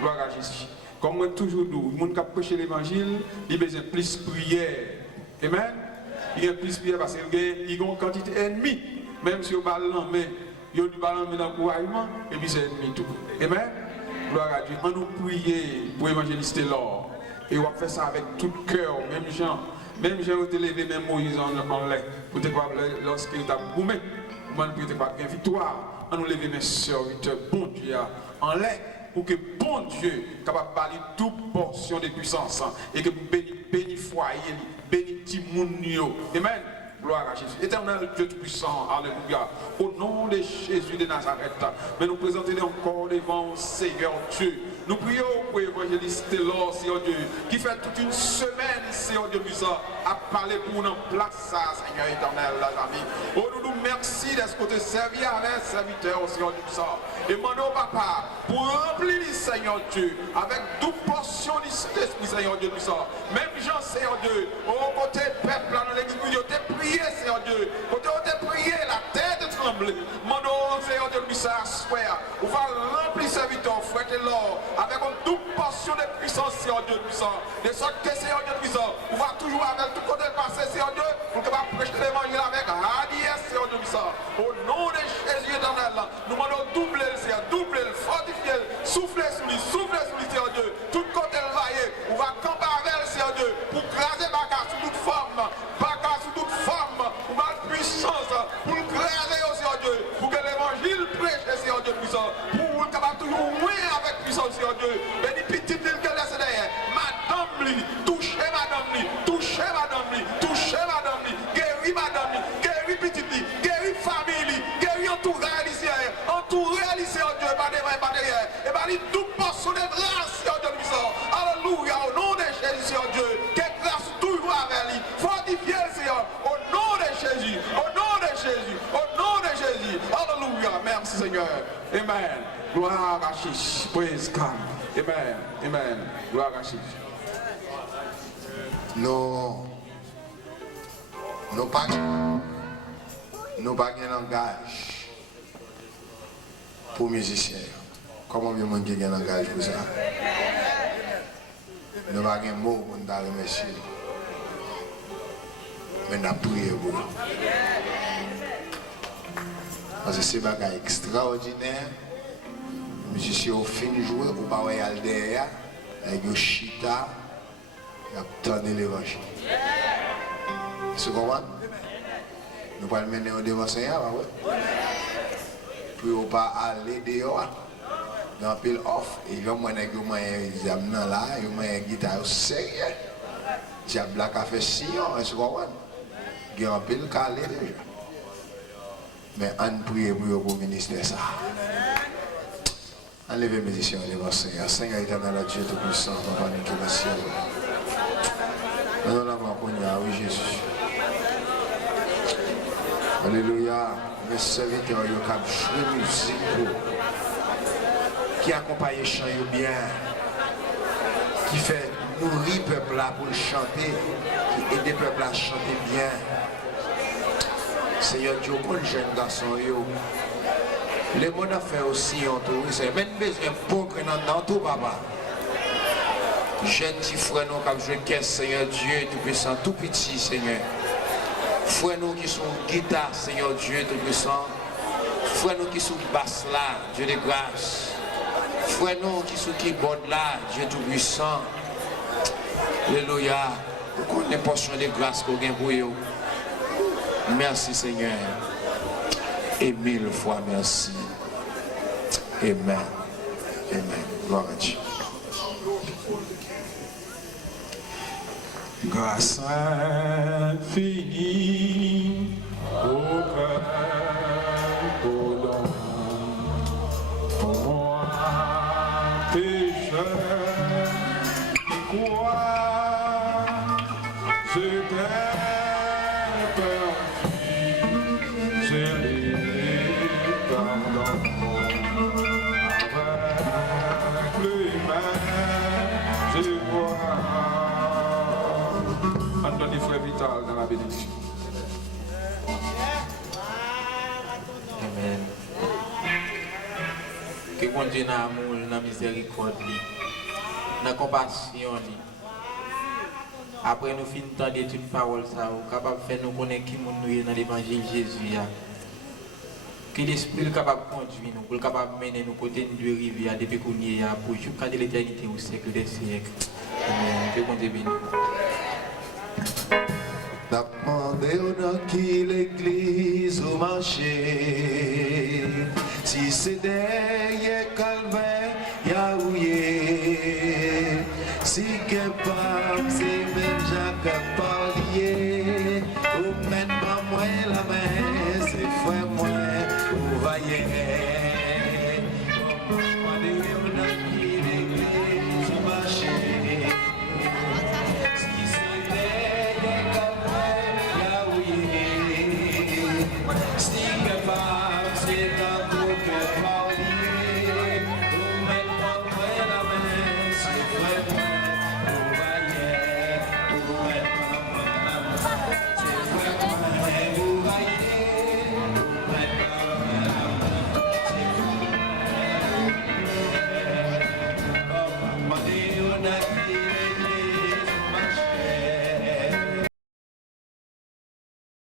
Gloire à Jésus. Comme moi toujours dit, le monde qui a prêché l'évangile, il a besoin de plus de prière. Amen. Il y a plus de prière parce qu'il y a une quantité ennemie. Même si on parle en main, il y a du ballon dans le couragement, et puis c'est ennemi tout. Amen. Gloire à Dieu. On nous prie pour l'évangéliste l'or. Et on va faire ça avec tout cœur, même gens. Même gens ont élevé, même Moïse en l'air. Pour te voir lorsqu'il t'a boumé, on ne peut pas gagner victoire. On nous lever mes serviteurs, bon Dieu, en l'air. Pour que bon Dieu capable de parler toute portion de puissance et que vous bénissez foyer, bénissez Timounio. Amen. Gloire à Jésus. Éternel Dieu Tout-Puissant, alléluia. Au nom de Jésus de Nazareth, mais nous présentons encore devant Seigneur Dieu. Nous prions pour l'évangéliste Taylor, Seigneur Dieu, qui fait toute une semaine, Seigneur Dieu, à parler pour nous en place, Seigneur éternel, les amis. Oh, nous nous merci d'être côté servi avec serviteur, Seigneur Dieu, et demandons, Papa, pour remplir, Seigneur Dieu, avec toute portion du Saint-Esprit, Seigneur Dieu, même Jean, Seigneur Dieu, au côté peuple, dans l'église, nous avons prié, Seigneur Dieu, côté où tu prié, la tête tremble. Demandons, Seigneur Dieu, à soir, on va remplir serviteur, frère et l'or, avec une double portion de puissance, Seigneur Dieu puissant. De sorte que, Seigneur Dieu puissant, on va toujours avec tout côté passé, Seigneur Dieu, pour que va prêcher l'évangile avec radiesse, Seigneur Dieu puissant. Au nom de Jésus éternel, nous demandons doubler le Seigneur, doubler le, fortifier le, souffler sous lui, Seigneur Dieu. Tout côté le vaillé, on va camper avec le Seigneur Dieu, pour craser Baka sous toute forme, Baka sous toute forme, pour la puissance, pour le craser au Seigneur Dieu, pour que l'évangile prêche, Seigneur Dieu puissant, pour le capable toujours oui avec puissance, Seigneur Dieu. Béni petit l'île que laisse derrière. Madame li, touchez madame li, touchez madame li, touchez madame li, guéris madame li, guéris petit li, guéris famille li, guéris entourage ici, entourage ici, Seigneur Dieu, pas devant, pas derrière. Et bien, il tout portion de grâce, Seigneur Dieu puissant. Alléluia, au nom de Jésus, Seigneur Dieu, que grâce toujours avec lui. Fortifiez le Seigneur, au nom de Jésus, au nom de Jésus, au nom de Jésus. Alléluia, merci Seigneur. Amen. Gloire à Jésus. Praise God. Amen. Amen. Gloire à Jésus. Nous pas de langage pour musiciens. Comment vous avez un langage pour ça? Nous pas de mots pour nous remercier. Mais nous prions pour vous. Parce que c'est un bagage extraordinaire. Les musiciens ont fini de jouer, ou pas aller derrière, avec le chita, et attendre l'évangile. Vous comprenez? Nous ne pouvons pas mener au devant Seigneur, pour ne pas aller dehors. Dans pile off, et il y a un examen là, il y a une guitare sérieux. Il y a un black à faire si, vous comprenez? Il y a un pile calé déjà. Mais on prie pour le ministère ça. Enlevez mes musiciens devant le Seigneur. Seigneur éternel, Dieu Tout-Puissant, Papa qui est dans le ciel. Nous l'avons connu, oui Jésus. Alléluia. Mes serviteurs, ils ont joué musique qui accompagne le chant bien, qui fait nourrir le peuple là pour le chanter, qui aide le peuple à chanter bien. Seigneur Dieu, pour les jeunes garçons, le monde a fait aussi en tout, c'est même besoin de pauvres dans tout, papa. Jeunes petits frères, nous qui jouent caisse, Seigneur Dieu, Tout-Puissant, tout petit, Seigneur. Frères nous qui sont guitare, Seigneur Dieu, Tout-Puissant. Frères nous qui sont basse là, Dieu de grâce. Frères nous qui sont keyboard là, Dieu Tout-Puissant. Alléluia. Nous connaissons les portions de grâce qu'on a pour vous. Merci Seigneur. Et 1000 fois merci. Amen. Amen. Gloire à Dieu. Grâce infinie au Père, au don, pour moi, pécheur, qui croit, je t'ai perdu, je l'ai pardon, avec les mains, je vois. Anthony Frère Vital dans la bénédiction. Amen. Que bon Dieu n'a amour, n'a miséricorde, n'a compassion. Après nous finissons d'entendre toute parole, ça, nous capable de faire nous connaître qui nous dans l'évangile Jésus. Que l'Esprit est capable de conduire nous, pour capable de mener nous côté de rivière depuis qu'on y est pour jusqu'à l'éternité au siècle des siècles. Amen. Que bon Dieu bénisse. N'a demandé dans qui l'église au marché. Si c'est derrière Calvaire, Yahoué. Si que